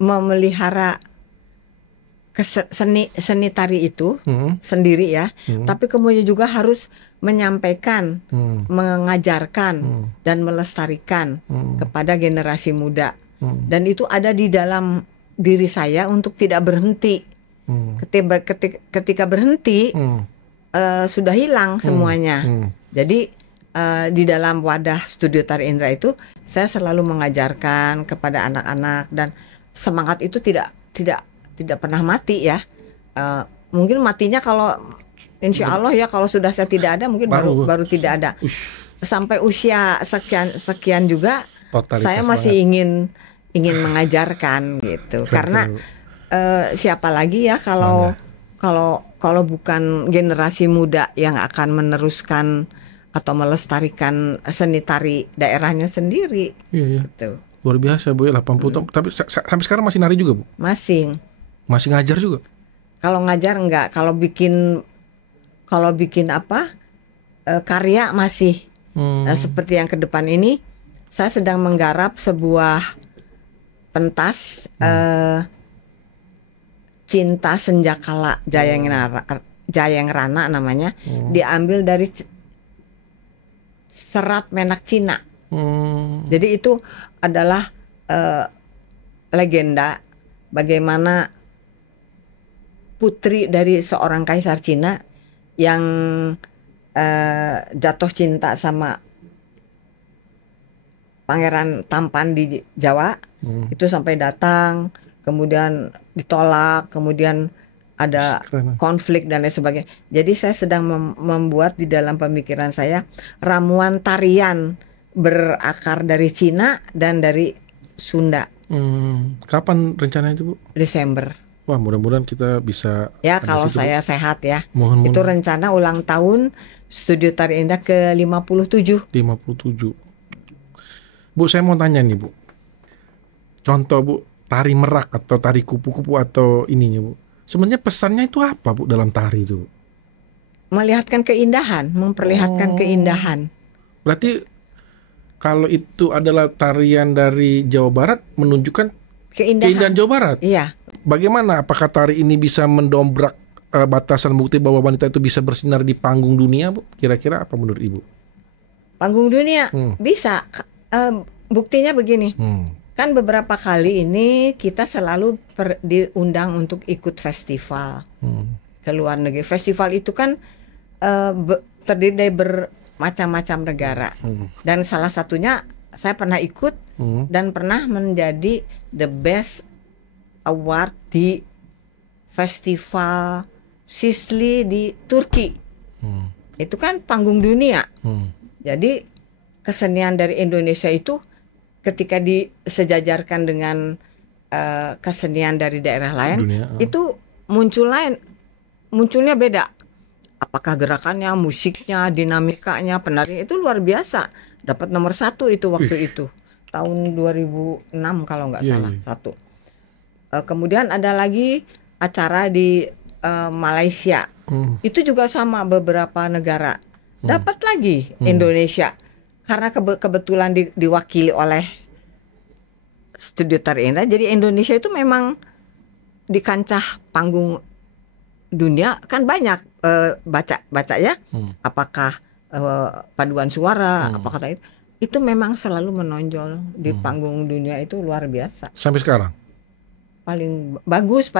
memelihara seni tari itu sendiri ya. Tapi kemudian juga harus menyampaikan, mengajarkan dan melestarikan kepada generasi muda. Dan itu ada di dalam diri saya untuk tidak berhenti. Ketika berhenti sudah hilang semuanya. Jadi di dalam wadah Studio Tari Indra itu saya selalu mengajarkan kepada anak-anak, dan semangat itu tidak pernah mati ya. Mungkin matinya kalau insya Allah ya, kalau sudah saya tidak ada mungkin baru tidak ada. Sampai usia sekian juga saya masih ingin mengajarkan gitu. Karena siapa lagi ya kalau bukan generasi muda yang akan meneruskan atau melestarikan seni tari daerahnya sendiri. Iya. Gitu. Luar biasa Bu ya, 80 tahun. Tapi sampai sekarang masih nari juga Bu? Masih ngajar juga? Kalau ngajar enggak, kalau bikin karya masih. Nah, seperti yang ke depan ini saya sedang menggarap sebuah pentas Cinta Senjakala Jayeng Rana namanya. Diambil dari serat Menak Cina. Jadi itu adalah legenda bagaimana putri dari seorang kaisar Cina yang jatuh cinta sama pangeran tampan di Jawa. Itu sampai datang, kemudian ditolak, kemudian ada konflik dan lain sebagainya. Jadi saya sedang membuat di dalam pemikiran saya ramuan tarian berakar dari Cina dan dari Sunda. Kapan rencana itu Bu? Desember. Wah, mudah-mudahan kita bisa. Ya kalau saya sehat ya. Mohon. Itu rencana ulang tahun Studio Tari Indra ke 57. 57. Bu, saya mau tanya nih Bu. Contoh Bu, tari merak atau tari kupu-kupu atau ininya Bu. Sebenarnya pesannya itu apa Bu dalam tari itu? Melihatkan keindahan, memperlihatkan keindahan. Berarti kalau itu adalah tarian dari Jawa Barat menunjukkan keindahan Jawa Barat. Iya. Bagaimana? Apakah tari ini bisa mendobrak batasan bukti bahwa wanita itu bisa bersinar di panggung dunia Bu? Kira-kira apa menurut Ibu? Panggung dunia bisa. Buktinya begini. Kan beberapa kali ini kita selalu diundang untuk ikut festival ke luar negeri. Festival itu kan terdiri dari bermacam-macam negara. Dan salah satunya saya pernah ikut dan pernah menjadi the best award di festival Sicily di Turki. Itu kan panggung dunia. Jadi kesenian dari Indonesia itu ketika disejajarkan dengan kesenian dari daerah lain, itu munculnya beda. Apakah gerakannya, musiknya, dinamikanya, penarinya itu luar biasa. Dapat nomor 1 itu waktu itu tahun 2006 kalau nggak salah. Satu. Kemudian ada lagi acara di Malaysia. Itu juga sama, beberapa negara. Dapat lagi Indonesia. Karena kebetulan diwakili oleh Studio Tari Indra, jadi Indonesia itu memang di kancah panggung dunia kan banyak baca ya. Apakah paduan suara, apakah itu memang selalu menonjol di panggung dunia, itu luar biasa. Sampai sekarang? Paling bagus,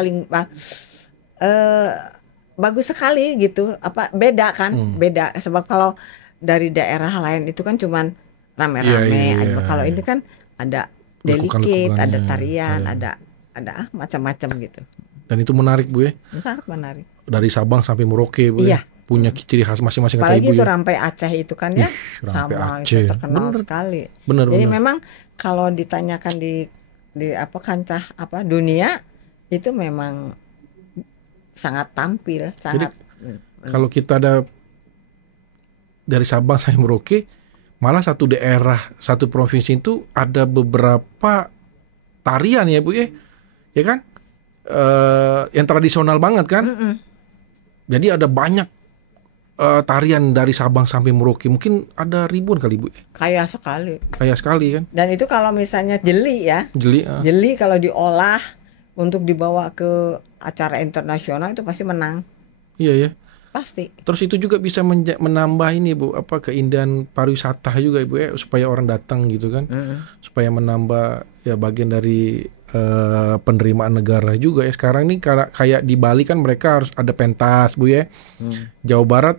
bagus sekali gitu. Beda kan? Beda. Sebab kalau dari daerah lain itu kan cuman rame-rame aja. Kalau ini kan ada delicate, ada tarian, ada macam-macam gitu. Dan itu menarik Bu ya? Sangat menarik. Dari Sabang sampai Merauke Bu ya? Punya ciri khas masing-masing. Apalagi itu Rampai Aceh itu kan ya, sama Aceh. Itu terkenal sekali. Jadi memang kalau ditanyakan di kancah dunia itu memang sangat tampil, sangat. Jadi, kalau kita ada dari Sabang sampai Merauke, malah satu daerah, satu provinsi itu ada beberapa tarian ya Bu ya kan? Yang tradisional banget kan? Jadi ada banyak tarian dari Sabang sampai Merauke, mungkin ada ribuan kali Bu. Kaya sekali kan? Dan itu kalau misalnya jeli kalau diolah untuk dibawa ke acara internasional itu pasti menang. Iya ya. Pasti. Terus itu juga bisa menambah ini Bu, keindahan pariwisata juga Ibu ya, supaya orang datang gitu kan. Supaya menambah ya bagian dari penerimaan negara juga ya. Sekarang nih kayak di Bali kan mereka harus ada pentas Bu ya. Jawa Barat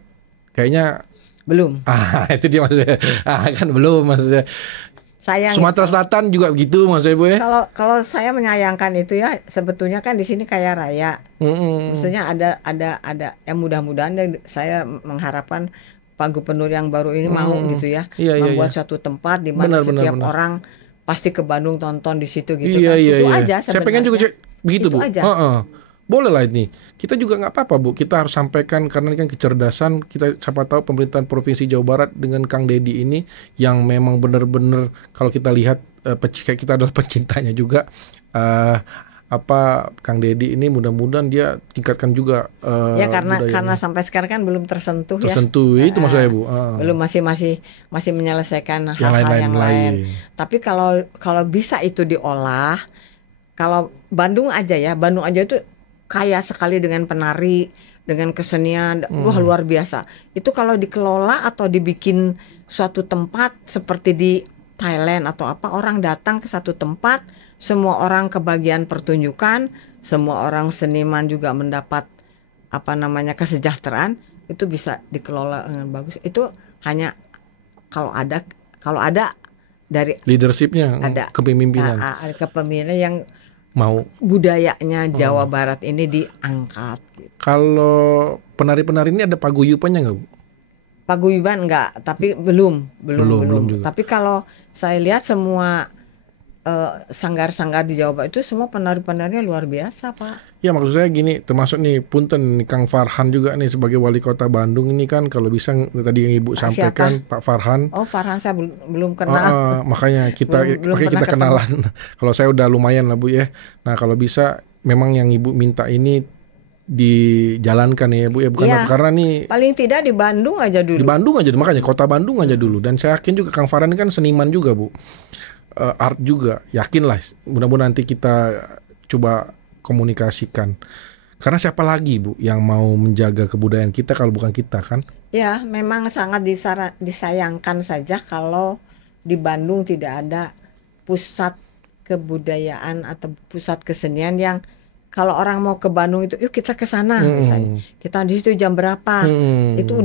kayaknya belum. Itu dia maksudnya. Kan belum maksudnya. Sayang. Sumatera Selatan juga begitu maksudnya Bu ya. Kalau saya menyayangkan itu ya, sebetulnya kan di sini kaya raya. Maksudnya ada yang mudah-mudahan saya mengharapkan Pak Gubernur yang baru ini mau gitu ya, membuat suatu tempat di mana setiap orang pasti ke Bandung tonton di situ gitu kan. Itu aja sebenarnya. Saya pengen juga begitu itu Bu. Aja. Boleh lah ini. Kita juga nggak apa-apa Bu. Kita harus sampaikan karena ini kan kecerdasan. Kita siapa tahu pemerintahan Provinsi Jawa Barat dengan Kang Deddy ini yang memang benar-benar kalau kita lihat kita adalah pecintanya juga. Kang Deddy ini mudah-mudahan dia tingkatkan juga ya karena sampai sekarang kan belum tersentuh ya. Itu maksudnya Bu. Belum masih menyelesaikan hal-hal yang lain. Tapi kalau bisa itu diolah, kalau Bandung aja itu kaya sekali dengan penari, dengan kesenian, wah luar biasa. Itu kalau dikelola atau dibikin suatu tempat seperti di Thailand atau apa, orang datang ke satu tempat, semua orang kebagian pertunjukan, semua orang seniman juga mendapat kesejahteraan, itu bisa dikelola dengan bagus. Itu hanya kalau ada dari leadershipnya, kepemimpinan. Kepemimpinan yang mau budayanya Jawa Barat ini diangkat. Gitu. Kalau penari-penari ini ada paguyubannya nggak Bu? Paguyuban enggak, tapi belum juga. Tapi kalau saya lihat semua sanggar-sanggar di Jawa Barat itu semua penari-penarinya luar biasa Pak. Ya maksud saya gini, termasuk nih punten Kang Farhan juga nih sebagai wali kota Bandung ini kan kalau bisa tadi yang Ibu sampaikan Pak Farhan. Oh Farhan saya belum kenal. Makanya kita kenalan. Kalau saya udah lumayan lah Bu ya. Nah kalau bisa memang yang Ibu minta ini dijalankan ya Bu ya, bukan karena nih paling tidak di Bandung aja dulu. Di Bandung aja makanya kota Bandung aja dulu, dan saya yakin juga Kang Farhan ini kan seniman juga Bu. Art juga, yakin lah mudah-mudahan nanti kita coba komunikasikan, karena siapa lagi Bu yang mau menjaga kebudayaan kita kalau bukan kita kan. Ya memang sangat disayangkan saja kalau di Bandung tidak ada pusat kebudayaan atau pusat kesenian yang kalau orang mau ke Bandung itu yuk kita ke sana misalnya, kita di situ jam berapa, itu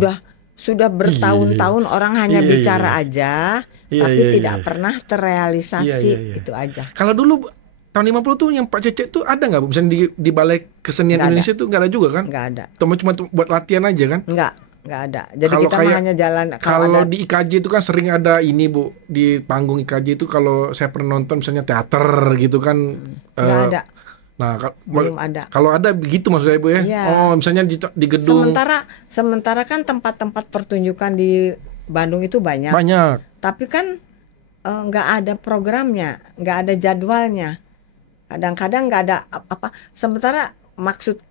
sudah bertahun-tahun orang hanya bicara aja, tapi tidak pernah terrealisasi. Itu aja. Kalau dulu tahun 50 tuh yang Pak Cecek tuh ada nggak Bu? Misalnya di Balai Kesenian Indonesia tuh nggak ada juga kan? Nggak ada. Cuma buat latihan aja kan? Nggak ada. Jadi kalo kita hanya jalan. Kalau di IKJ itu kan sering ada ini Bu, di panggung IKJ itu kalau saya pernah nonton misalnya teater gitu kan. Nggak ada. Nah, belum ada. Kalau ada begitu maksud saya Bu ya? Misalnya di gedung. Sementara kan tempat-tempat pertunjukan di Bandung itu banyak. Tapi kan nggak ada programnya, nggak ada jadwalnya. Kadang-kadang nggak ada apa. Sementara maksud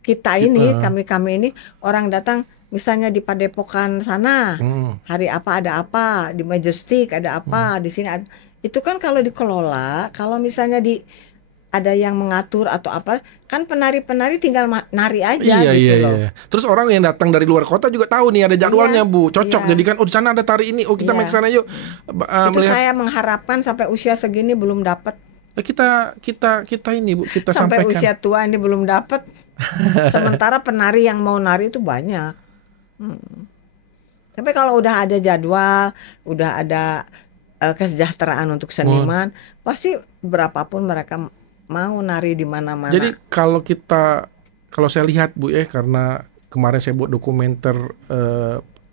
kita ini, kami ini orang datang misalnya di Padepokan sana, hari apa ada apa, di Majestic ada apa, di sini ada. Itu kan kalau dikelola, kalau misalnya ada yang mengatur atau apa, kan penari-penari tinggal nari aja loh. Terus orang yang datang dari luar kota juga tahu nih ada jadwalnya Bu, cocok. Jadi kan di sana ada tari ini, kita main ke sana yuk. Itu saya mengharapkan sampai usia segini belum dapat. Kita ini Bu, kita sampai sampaikan. Usia tua ini belum dapat. Sementara penari yang mau nari itu banyak. Tapi kalau udah ada jadwal, udah ada kesejahteraan untuk seniman, pasti berapapun mereka mau nari di mana-mana. Jadi kalau saya lihat Bu ya, karena kemarin saya buat dokumenter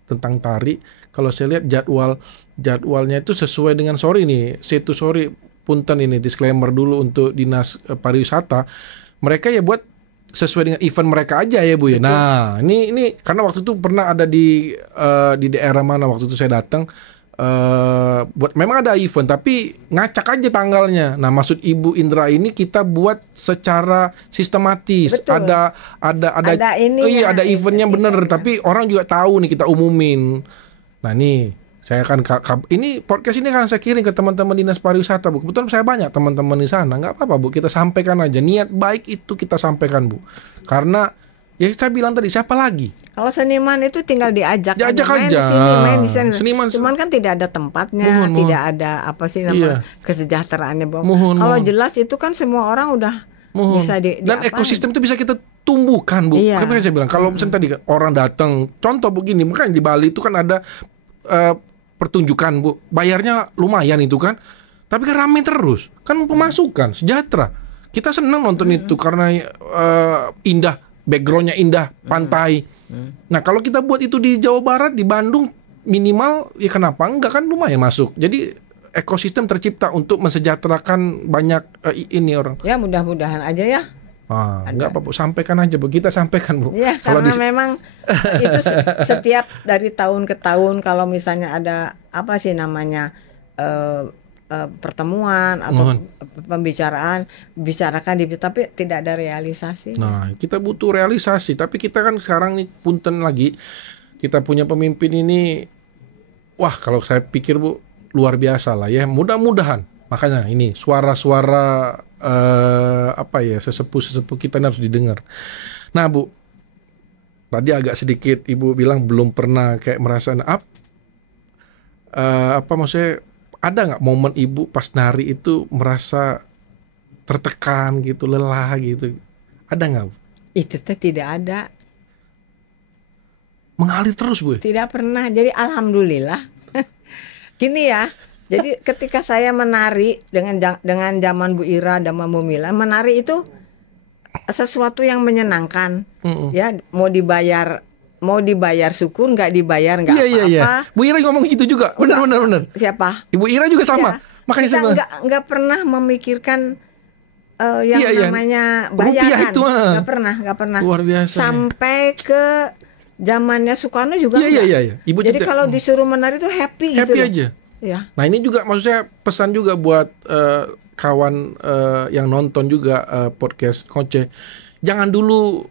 tentang tari, kalau saya lihat jadwalnya itu sesuai dengan sorry punten ini disclaimer dulu untuk Dinas Pariwisata, mereka ya buat sesuai dengan event mereka aja ya Bu ya. Nah ini karena waktu itu pernah ada di daerah mana waktu itu saya datang. Buat memang ada event tapi ngacak aja tanggalnya. Nah maksud Ibu Indra ini kita buat secara sistematis. Betul. Ada eventnya bener. Tapi orang juga tahu nih, kita umumin. Nah nih saya akan ini podcast ini kan saya kirim ke teman-teman Dinas Pariwisata Bu. Kebetulan saya banyak teman-teman di sana. Nggak apa-apa Bu, kita sampaikan aja. Niat baik itu kita sampaikan Bu. Karena ya saya bilang tadi, siapa lagi? Kalau seniman itu tinggal diajak aja. Main di sini. Cuman kan tidak ada tempatnya, tidak ada apa sih nama kesejahteraannya. Kalau jelas itu kan semua orang udah bisa Dan ekosistem itu bisa kita tumbuhkan, Bu. Iya. Kan saya bilang kalau misalnya tadi orang datang, contoh begini, makanya di Bali itu kan ada pertunjukan, Bu. Bayarnya lumayan itu kan. Tapi kan rame terus. Kan pemasukan, sejahtera. Kita senang nonton itu karena indah, backgroundnya indah, pantai. Nah, kalau kita buat itu di Jawa Barat, di Bandung, minimal ya kenapa enggak, kan lumayan masuk. Jadi ekosistem tercipta untuk mensejahterakan banyak ini orang. Ya mudah-mudahan aja ya. Enggak apa Bu, sampaikan aja Bu, kita sampaikan Bu. Ya karena memang itu setiap dari tahun ke tahun kalau misalnya ada apa sih namanya pertemuan atau pembicaraan, bicarakan tapi tidak ada realisasi. Nah, kita butuh realisasi, tapi kita kan sekarang nih punten lagi, kita punya pemimpin ini, wah kalau saya pikir Bu, luar biasa lah ya, mudah-mudahan. Makanya ini suara-suara sesepuh-sesepuh kita ini harus didengar. Nah Bu, tadi agak sedikit Ibu bilang belum pernah kayak merasa maksudnya ada nggak momen Ibu pas nari itu merasa tertekan gitu, lelah gitu? Ada nggak Bu? Itu tidak ada. Mengalir terus Bu? Tidak pernah. Jadi alhamdulillah. Gini ya. Jadi ketika saya menari dengan zaman Bu Ira, zaman Bu Mila, menari itu sesuatu yang menyenangkan. Ya, mau dibayar syukur, nggak dibayar nggak apa-apa. Iya. Bu Ira ngomong gitu juga. Benar. Siapa? Ibu Ira juga sama. Ya. Makanya kita saya nggak pernah memikirkan yang namanya bayaran. Nggak pernah. Luar biasa. Sampai ke zamannya Soekarno juga. Iya. Ibu jadi kalau disuruh menari itu happy gitu. Happy aja. Ya. Nah ini juga maksudnya pesan juga buat kawan yang nonton juga podcast Ngoceh. Jangan dulu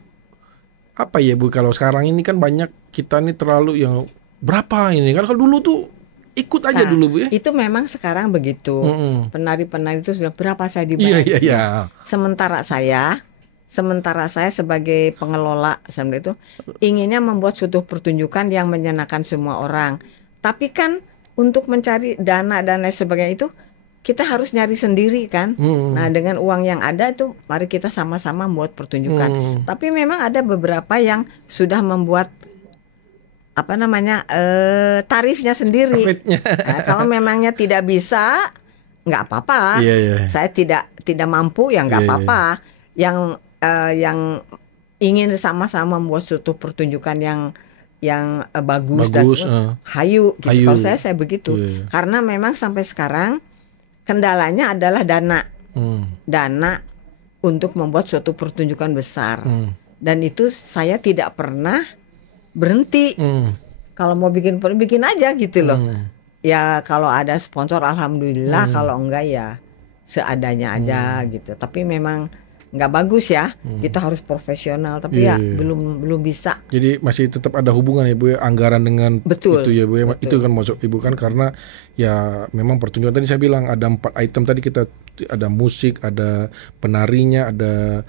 Bu, kalau sekarang ini kan banyak kita nih terlalu yang berapa ini kan, kalau dulu tuh ikut aja dulu Bu ya. Itu memang sekarang begitu. Penari-penari itu sudah berapa saya dibayar. Iya. Sementara saya sebagai pengelola itu inginnya membuat suatu pertunjukan yang menyenangkan semua orang. Tapi kan untuk mencari dana dan lain sebagainya itu kita harus nyari sendiri kan. Nah dengan uang yang ada itu mari kita sama-sama membuat pertunjukan. Tapi memang ada beberapa yang sudah membuat tarifnya sendiri. Nah, kalau memangnya tidak bisa nggak apa-apa. Saya tidak mampu ya nggak apa-apa. Yang ingin sama-sama membuat suatu pertunjukan yang bagus dan hayu gitu. Kalau saya begitu. Karena memang sampai sekarang kendalanya adalah dana. Dana untuk membuat suatu pertunjukan besar. Dan itu saya tidak pernah berhenti. Kalau mau bikin aja gitu loh. Ya kalau ada sponsor alhamdulillah, kalau enggak ya seadanya aja gitu. Tapi memang nggak bagus ya. Kita harus profesional, tapi belum bisa. Jadi masih tetap ada hubungan ya Bu ya, anggaran dengan betul, itu ya Bu ya. Betul. Itu kan maksud Ibu kan, karena ya memang pertunjukan tadi saya bilang ada 4 item tadi, kita ada musik, ada penarinya, ada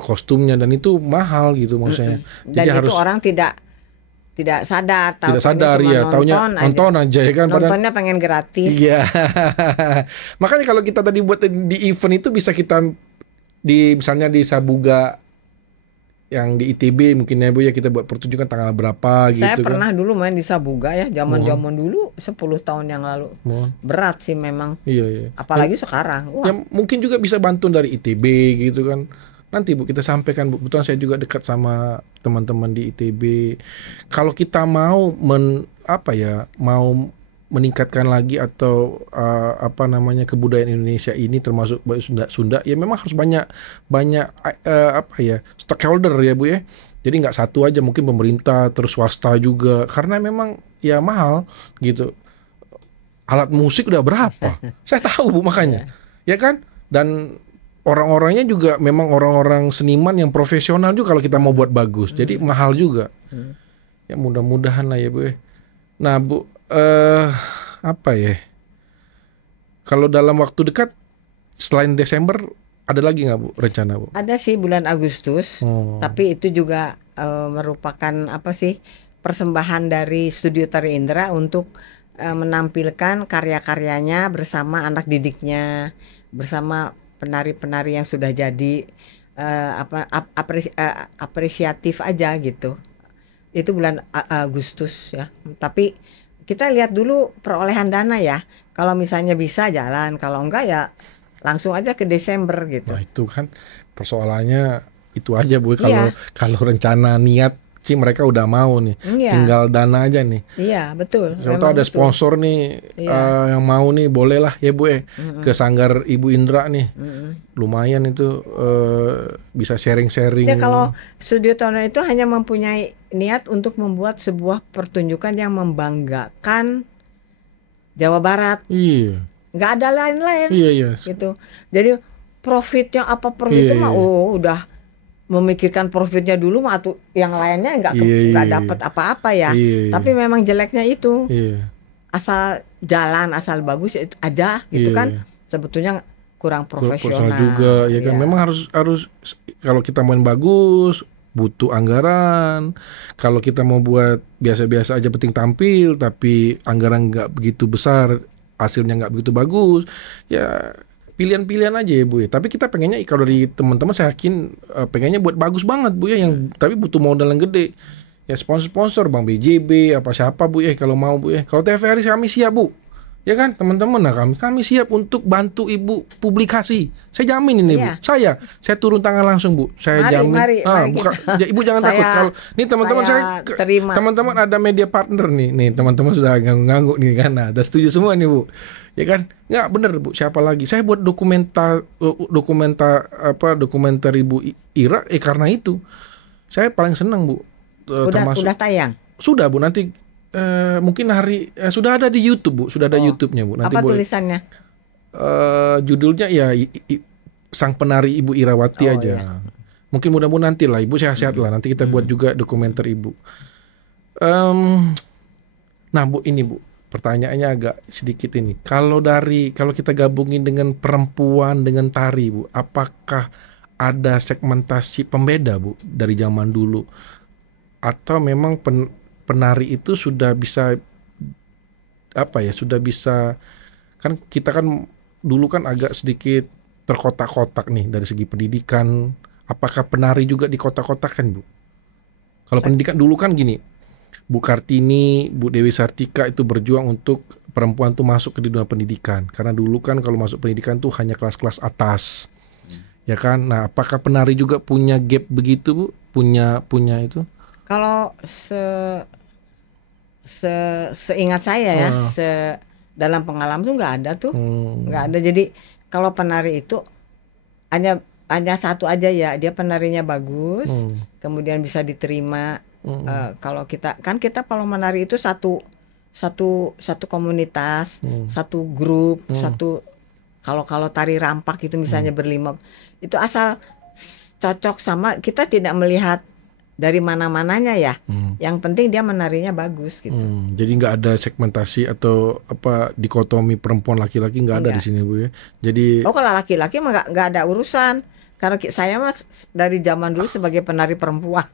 kostumnya, dan itu mahal gitu maksudnya. Dan jadi itu harus orang tidak sadar, ya, taunya nonton aja ya kan, nontonnya pengen gratis. Iya. Makanya kalau kita tadi buat di event itu bisa kita misalnya di Sabuga yang di ITB mungkin ya Bu ya, kita buat pertunjukan tanggal berapa gitu. Saya pernah dulu main di Sabuga ya, zaman dulu 10 tahun yang lalu. Berat sih memang. Iya. Apalagi sekarang. Wah. Ya mungkin juga bisa bantu dari ITB gitu kan. Nanti Bu kita sampaikan Bu, betul saya juga dekat sama teman-teman di ITB. Kalau kita mau mau meningkatkan lagi atau kebudayaan Indonesia ini termasuk Sunda, ya memang harus banyak stakeholder ya Bu ya. Jadi nggak satu aja, mungkin pemerintah terus swasta juga, karena memang ya mahal gitu. Alat musik udah berapa? Saya tahu Bu, makanya. Ya kan? Dan orang-orangnya juga memang orang-orang seniman yang profesional juga kalau kita mau buat bagus. Jadi mahal juga. Ya mudah-mudahan lah ya Bu ya. Nah Bu, kalau dalam waktu dekat selain Desember ada lagi nggak Bu rencana Bu? Ada sih bulan Agustus. Tapi itu juga merupakan persembahan dari Studio Tari Indra untuk menampilkan karya-karyanya bersama anak didiknya, bersama penari-penari yang sudah jadi apresiatif aja gitu. Itu bulan Agustus ya. Tapi kita lihat dulu perolehan dana ya. Kalau misalnya bisa jalan, kalau enggak ya langsung aja ke Desember gitu. Nah itu kan persoalannya itu aja Bu. Iya. Kalau rencana niat sih mereka udah mau nih, Iya. tinggal dana aja nih. Iya betul. Siapa tahu Memang ada betul. sponsor nih yang mau nih, bolehlah ya Bu ke Sanggar Ibu Indra nih. Lumayan itu bisa sharing-sharing. Ya kalau Sudiotono itu hanya mempunyai niat untuk membuat sebuah pertunjukan yang membanggakan Jawa Barat. Iya. Nggak ada lain-lain Iya. gitu. Jadi profitnya apa Iya, itu mah iya. udah memikirkan profitnya dulu mah tuh yang lainnya nggak Iya. dapat apa-apa ya. Iya. Tapi memang jeleknya itu Iya. asal jalan asal bagus itu aja gitu Iya. kan sebetulnya kurang Profesional profesional juga ya kan. Iya. Memang harus kalau kita main bagus butuh anggaran. Kalau kita mau buat biasa-biasa aja penting tampil tapi anggaran nggak begitu besar, hasilnya nggak begitu bagus, ya pilihan-pilihan aja ya Bu ya. Tapi kita pengennya kalau dari teman-teman saya yakin pengennya buat bagus banget Bu ya, yang tapi butuh modal yang gede. Ya sponsor-sponsor Bang BJB apa siapa Bu ya kalau mau Bu ya. Kalau TVRI kami siap Bu. Ya kan teman-teman, nah kami siap untuk bantu Ibu publikasi. Saya jamin ini Iya. Bu. Saya turun tangan langsung Bu. Saya jamin. Mari Ibu jangan Saya- takut. Kalau nih teman-teman saya terima. teman-teman ada media partner nih. Nih teman-teman sudah ngangguk nih kan. Nah, udah setuju semua nih Bu. Ya kan? Nggak bener Bu, siapa lagi? Saya buat dokumenter Ibu Ira karena itu. Saya paling senang Bu. udah tayang. Sudah Bu, nanti mungkin sudah ada di YouTube Bu, sudah ada YouTube-nya Bu. Nanti Apa boleh. tulisannya? Judulnya ya Sang Penari Ibu Irawati Oh, aja. iya. Mungkin mudah-mudahan nanti lah Ibu sehat-sehat lah. Nanti kita buat juga dokumenter Ibu. Nah Bu, ini Bu, pertanyaannya agak sedikit ini. Kalau kita gabungin dengan perempuan dengan tari Bu, apakah ada segmentasi pembeda Bu dari zaman dulu? Atau memang penari itu sudah bisa sudah bisa, kan kita kan dulu kan agak sedikit terkotak-kotak nih dari segi pendidikan. Apakah penari juga dikotak-kotakan Bu? Kalau pendidikan dulu kan gini, Bu Kartini, Bu Dewi Sartika itu berjuang untuk perempuan tuh masuk ke dunia pendidikan. Karena dulu kan kalau masuk pendidikan tuh hanya kelas-kelas atas. Ya kan? Nah, apakah penari juga punya gap begitu Bu? Punya itu? Kalau seingat saya ya, dalam pengalaman tuh nggak ada tuh, nggak ada. Jadi kalau penari itu hanya satu aja ya, dia penarinya bagus, kemudian bisa diterima. Kalau kita kalau menari itu satu komunitas, satu grup, kalau tari rampak itu misalnya berlima, itu asal cocok sama, kita tidak melihat dari mana-mananya ya. Yang penting dia menarinya bagus gitu. Jadi nggak ada segmentasi atau dikotomi perempuan laki-laki, nggak ada di sini Bu ya. Jadi kalau laki-laki mah nggak ada urusan. Karena saya mah dari zaman dulu sebagai penari perempuan,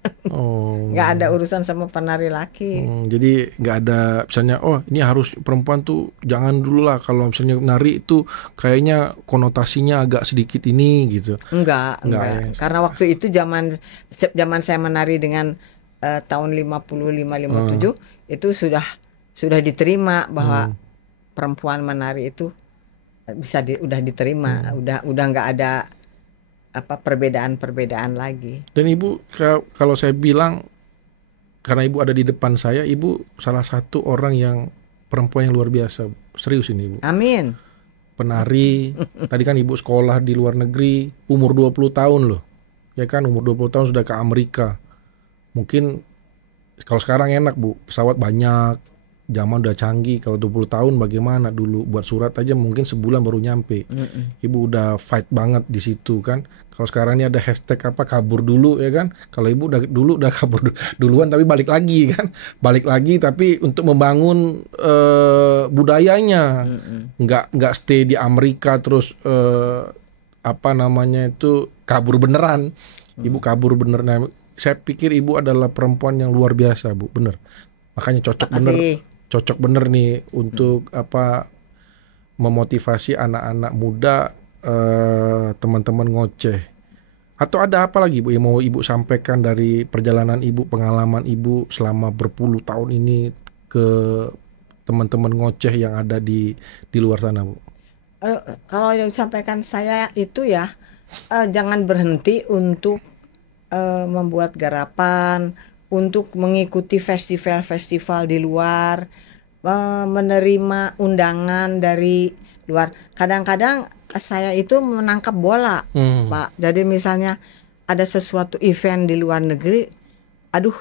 nggak ada urusan sama penari laki. Jadi nggak ada misalnya, ini harus perempuan tuh jangan dulu lah, kalau misalnya nari itu kayaknya konotasinya agak sedikit ini gitu. Enggak. Ya. Karena waktu itu zaman saya menari dengan tahun 55-57 itu sudah diterima bahwa perempuan menari itu bisa udah diterima, udah nggak ada perbedaan lagi. Dan Ibu kalau saya bilang, karena Ibu ada di depan saya, Ibu salah satu orang yang perempuan yang luar biasa. Serius ini Ibu. Amin. Penari, tadi kan Ibu sekolah di luar negeri, umur 20 tahun loh. Ya kan, umur 20 tahun sudah ke Amerika. Mungkin kalau sekarang enak Bu, pesawat banyak, zaman udah canggih. Kalau 20 tahun bagaimana dulu, buat surat aja mungkin sebulan baru nyampe. Ibu udah fight banget di situ kan. Kalau sekarang ini ada hashtag kabur dulu ya kan. Kalau Ibu udah kabur duluan tapi balik lagi kan. Balik lagi tapi untuk membangun budayanya. Nggak stay di Amerika terus kabur beneran. Ibu kabur beneran. Saya pikir Ibu adalah perempuan yang luar biasa Bu, bener. Makanya cocok bener nih untuk memotivasi anak-anak muda teman-teman ngoceh. Atau ada apa lagi Bu yang mau Ibu sampaikan dari perjalanan Ibu, pengalaman Ibu selama berpuluh tahun ini ke teman-teman ngoceh yang ada di luar sana Bu? Kalau yang disampaikan saya itu ya, jangan berhenti untuk membuat garapan, untuk mengikuti festival-festival di luar, menerima undangan dari luar. Kadang-kadang saya itu menangkap bola, Pak. Jadi misalnya ada sesuatu event di luar negeri, aduh,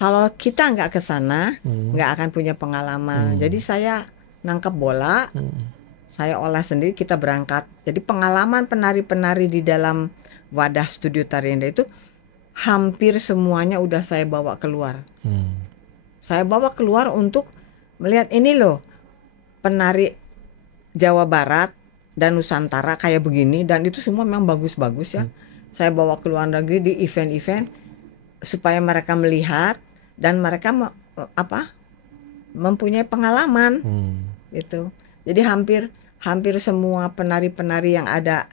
kalau kita nggak ke sana, nggak akan punya pengalaman. Jadi saya nangkap bola, saya olah sendiri, kita berangkat. Jadi pengalaman penari-penari di dalam wadah studio Tarienda itu hampir semuanya udah saya bawa keluar. Saya bawa keluar untuk melihat ini loh, penari Jawa Barat dan Nusantara kayak begini, dan itu semua memang bagus-bagus ya. Saya bawa ke luar negeri di event-event supaya mereka melihat dan mereka mempunyai pengalaman gitu. Jadi hampir semua penari-penari yang ada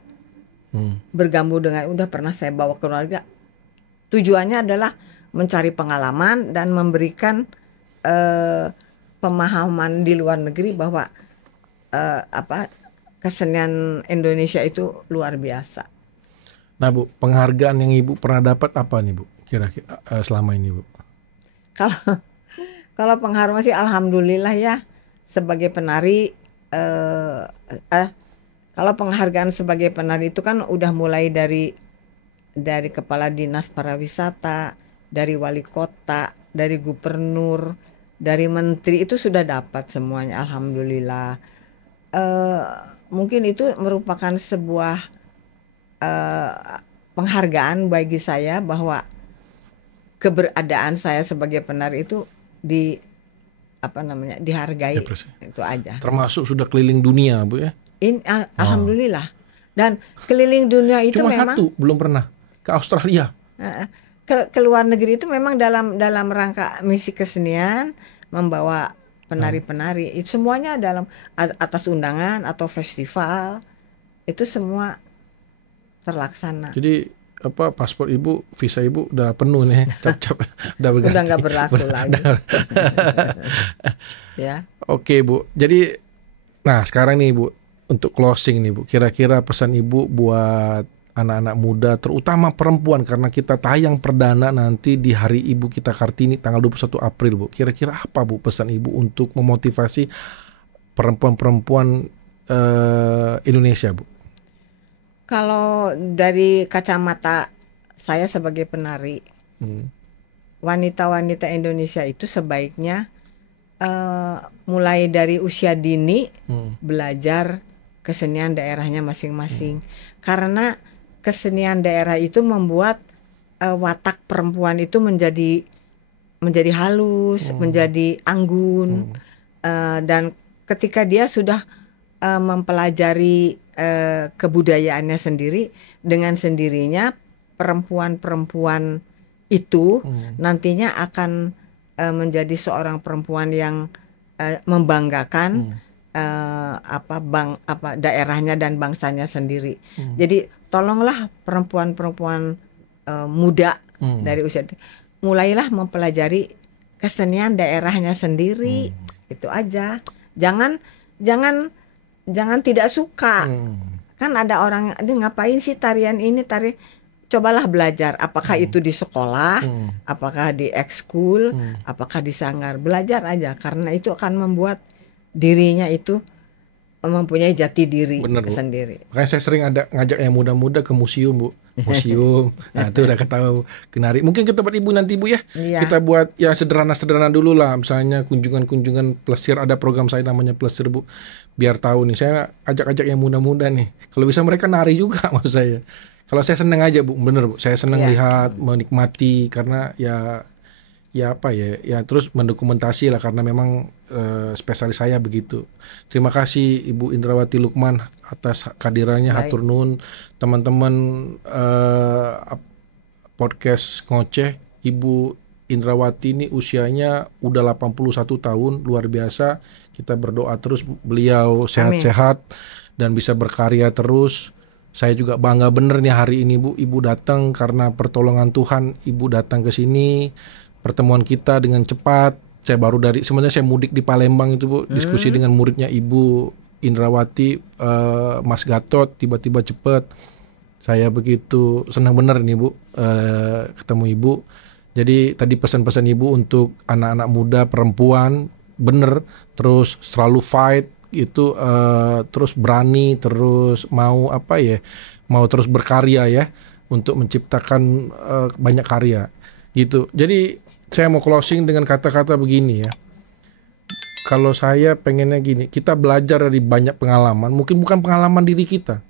bergabung dengan udah pernah saya bawa ke luar negeri. Tujuannya adalah mencari pengalaman dan memberikan pemahaman di luar negeri bahwa kesenian Indonesia itu luar biasa. Nah Bu, penghargaan yang Ibu pernah dapat apa nih Bu? Kira-kira selama ini Bu? Kalau penghargaan sih alhamdulillah ya, sebagai penari. Kalau penghargaan sebagai penari itu kan udah mulai dari kepala dinas pariwisata, dari wali kota, dari gubernur, dari menteri, itu sudah dapat semuanya alhamdulillah. Mungkin itu merupakan sebuah penghargaan bagi saya bahwa keberadaan saya sebagai penari itu dihargai. Itu aja. Termasuk sudah keliling dunia Bu ya? Alhamdulillah. Dan keliling dunia itu cuma memang satu belum pernah ke Australia. Ke luar negeri itu memang dalam rangka misi kesenian, membawa penari-penari, itu semuanya dalam atas undangan atau festival, itu semua terlaksana. Jadi paspor Ibu, visa Ibu udah penuh nih, cap-cap udah berganti. Udah nggak berlaku lagi. Ya. Oke Bu, jadi nah sekarang nih Bu, untuk closing nih Bu, kira-kira pesan Ibu buat anak-anak muda, terutama perempuan, karena kita tayang perdana nanti di hari Ibu kita Kartini tanggal 21 April Bu. Kira-kira apa Bu pesan Ibu untuk memotivasi perempuan-perempuan Indonesia Bu? Kalau dari kacamata saya sebagai penari, wanita-wanita Indonesia itu sebaiknya mulai dari usia dini belajar kesenian daerahnya masing-masing. Karena kesenian daerah itu membuat watak perempuan itu menjadi halus, menjadi anggun, dan ketika dia sudah mempelajari kebudayaannya sendiri, dengan sendirinya perempuan-perempuan itu nantinya akan menjadi seorang perempuan yang membanggakan daerahnya dan bangsanya sendiri. Jadi tolonglah perempuan-perempuan muda dari usia itu, mulailah mempelajari kesenian daerahnya sendiri. Itu aja. Jangan tidak suka. Kan ada orang, ngapain sih tarian ini, cobalah belajar. Apakah itu di sekolah, apakah di ekskul, apakah di sanggar. Belajar aja, karena itu akan membuat dirinya itu mempunyai jati diri. Bener, Bu. Sendiri. Makanya saya sering ngajak yang muda-muda ke museum Bu. Museum. Nah itu udah ketahui kenari. Mungkin ke tempat Ibu nanti Bu ya. Iya. Kita buat yang sederhana-sederhana dulu lah. Misalnya kunjungan-kunjungan plesir. Ada program saya namanya plesir Bu. Biar tahu nih. Saya ajak-ajak yang muda-muda nih. Kalau bisa mereka nari juga maksud saya. Kalau saya seneng aja Bu. Bener Bu. Saya seneng lihat, menikmati. Karena ya terus mendokumentasi lah, karena memang spesialis saya begitu. Terima kasih Ibu Indrawati Lukman atas kehadirannya. Hatur nuhun teman-teman podcast Ngoceh. Ibu Indrawati ini usianya udah 81 tahun, luar biasa. Kita berdoa terus beliau sehat-sehat dan bisa berkarya terus. Saya juga bangga bener nih hari ini Bu, Ibu datang karena pertolongan Tuhan. Ibu datang ke sini, pertemuan kita dengan cepat. Saya baru sebenarnya saya mudik di Palembang itu Bu, diskusi dengan muridnya Ibu Indrawati, Mas Gatot, tiba-tiba cepat. Saya begitu senang bener nih Bu, ketemu Ibu. Jadi tadi pesan-pesan Ibu untuk anak-anak muda, perempuan, bener, terus selalu fight, itu terus berani, terus mau mau terus berkarya ya untuk menciptakan banyak karya gitu. Jadi saya mau closing dengan kata-kata begini ya. Kalau saya pengennya gini, kita belajar dari banyak pengalaman, mungkin bukan pengalaman diri kita,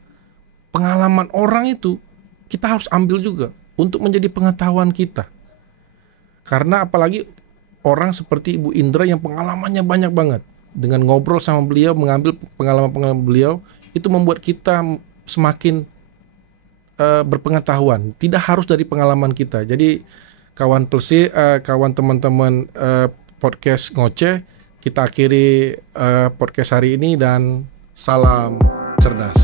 pengalaman orang itu kita harus ambil juga untuk menjadi pengetahuan kita. Karena apalagi orang seperti Ibu Indra yang pengalamannya banyak banget. Dengan ngobrol sama beliau, mengambil pengalaman-pengalaman beliau, itu membuat kita semakin berpengetahuan. Tidak harus dari pengalaman kita. Jadi kawan teman-teman podcast Ngoceh, kita akhiri podcast hari ini dan salam cerdas.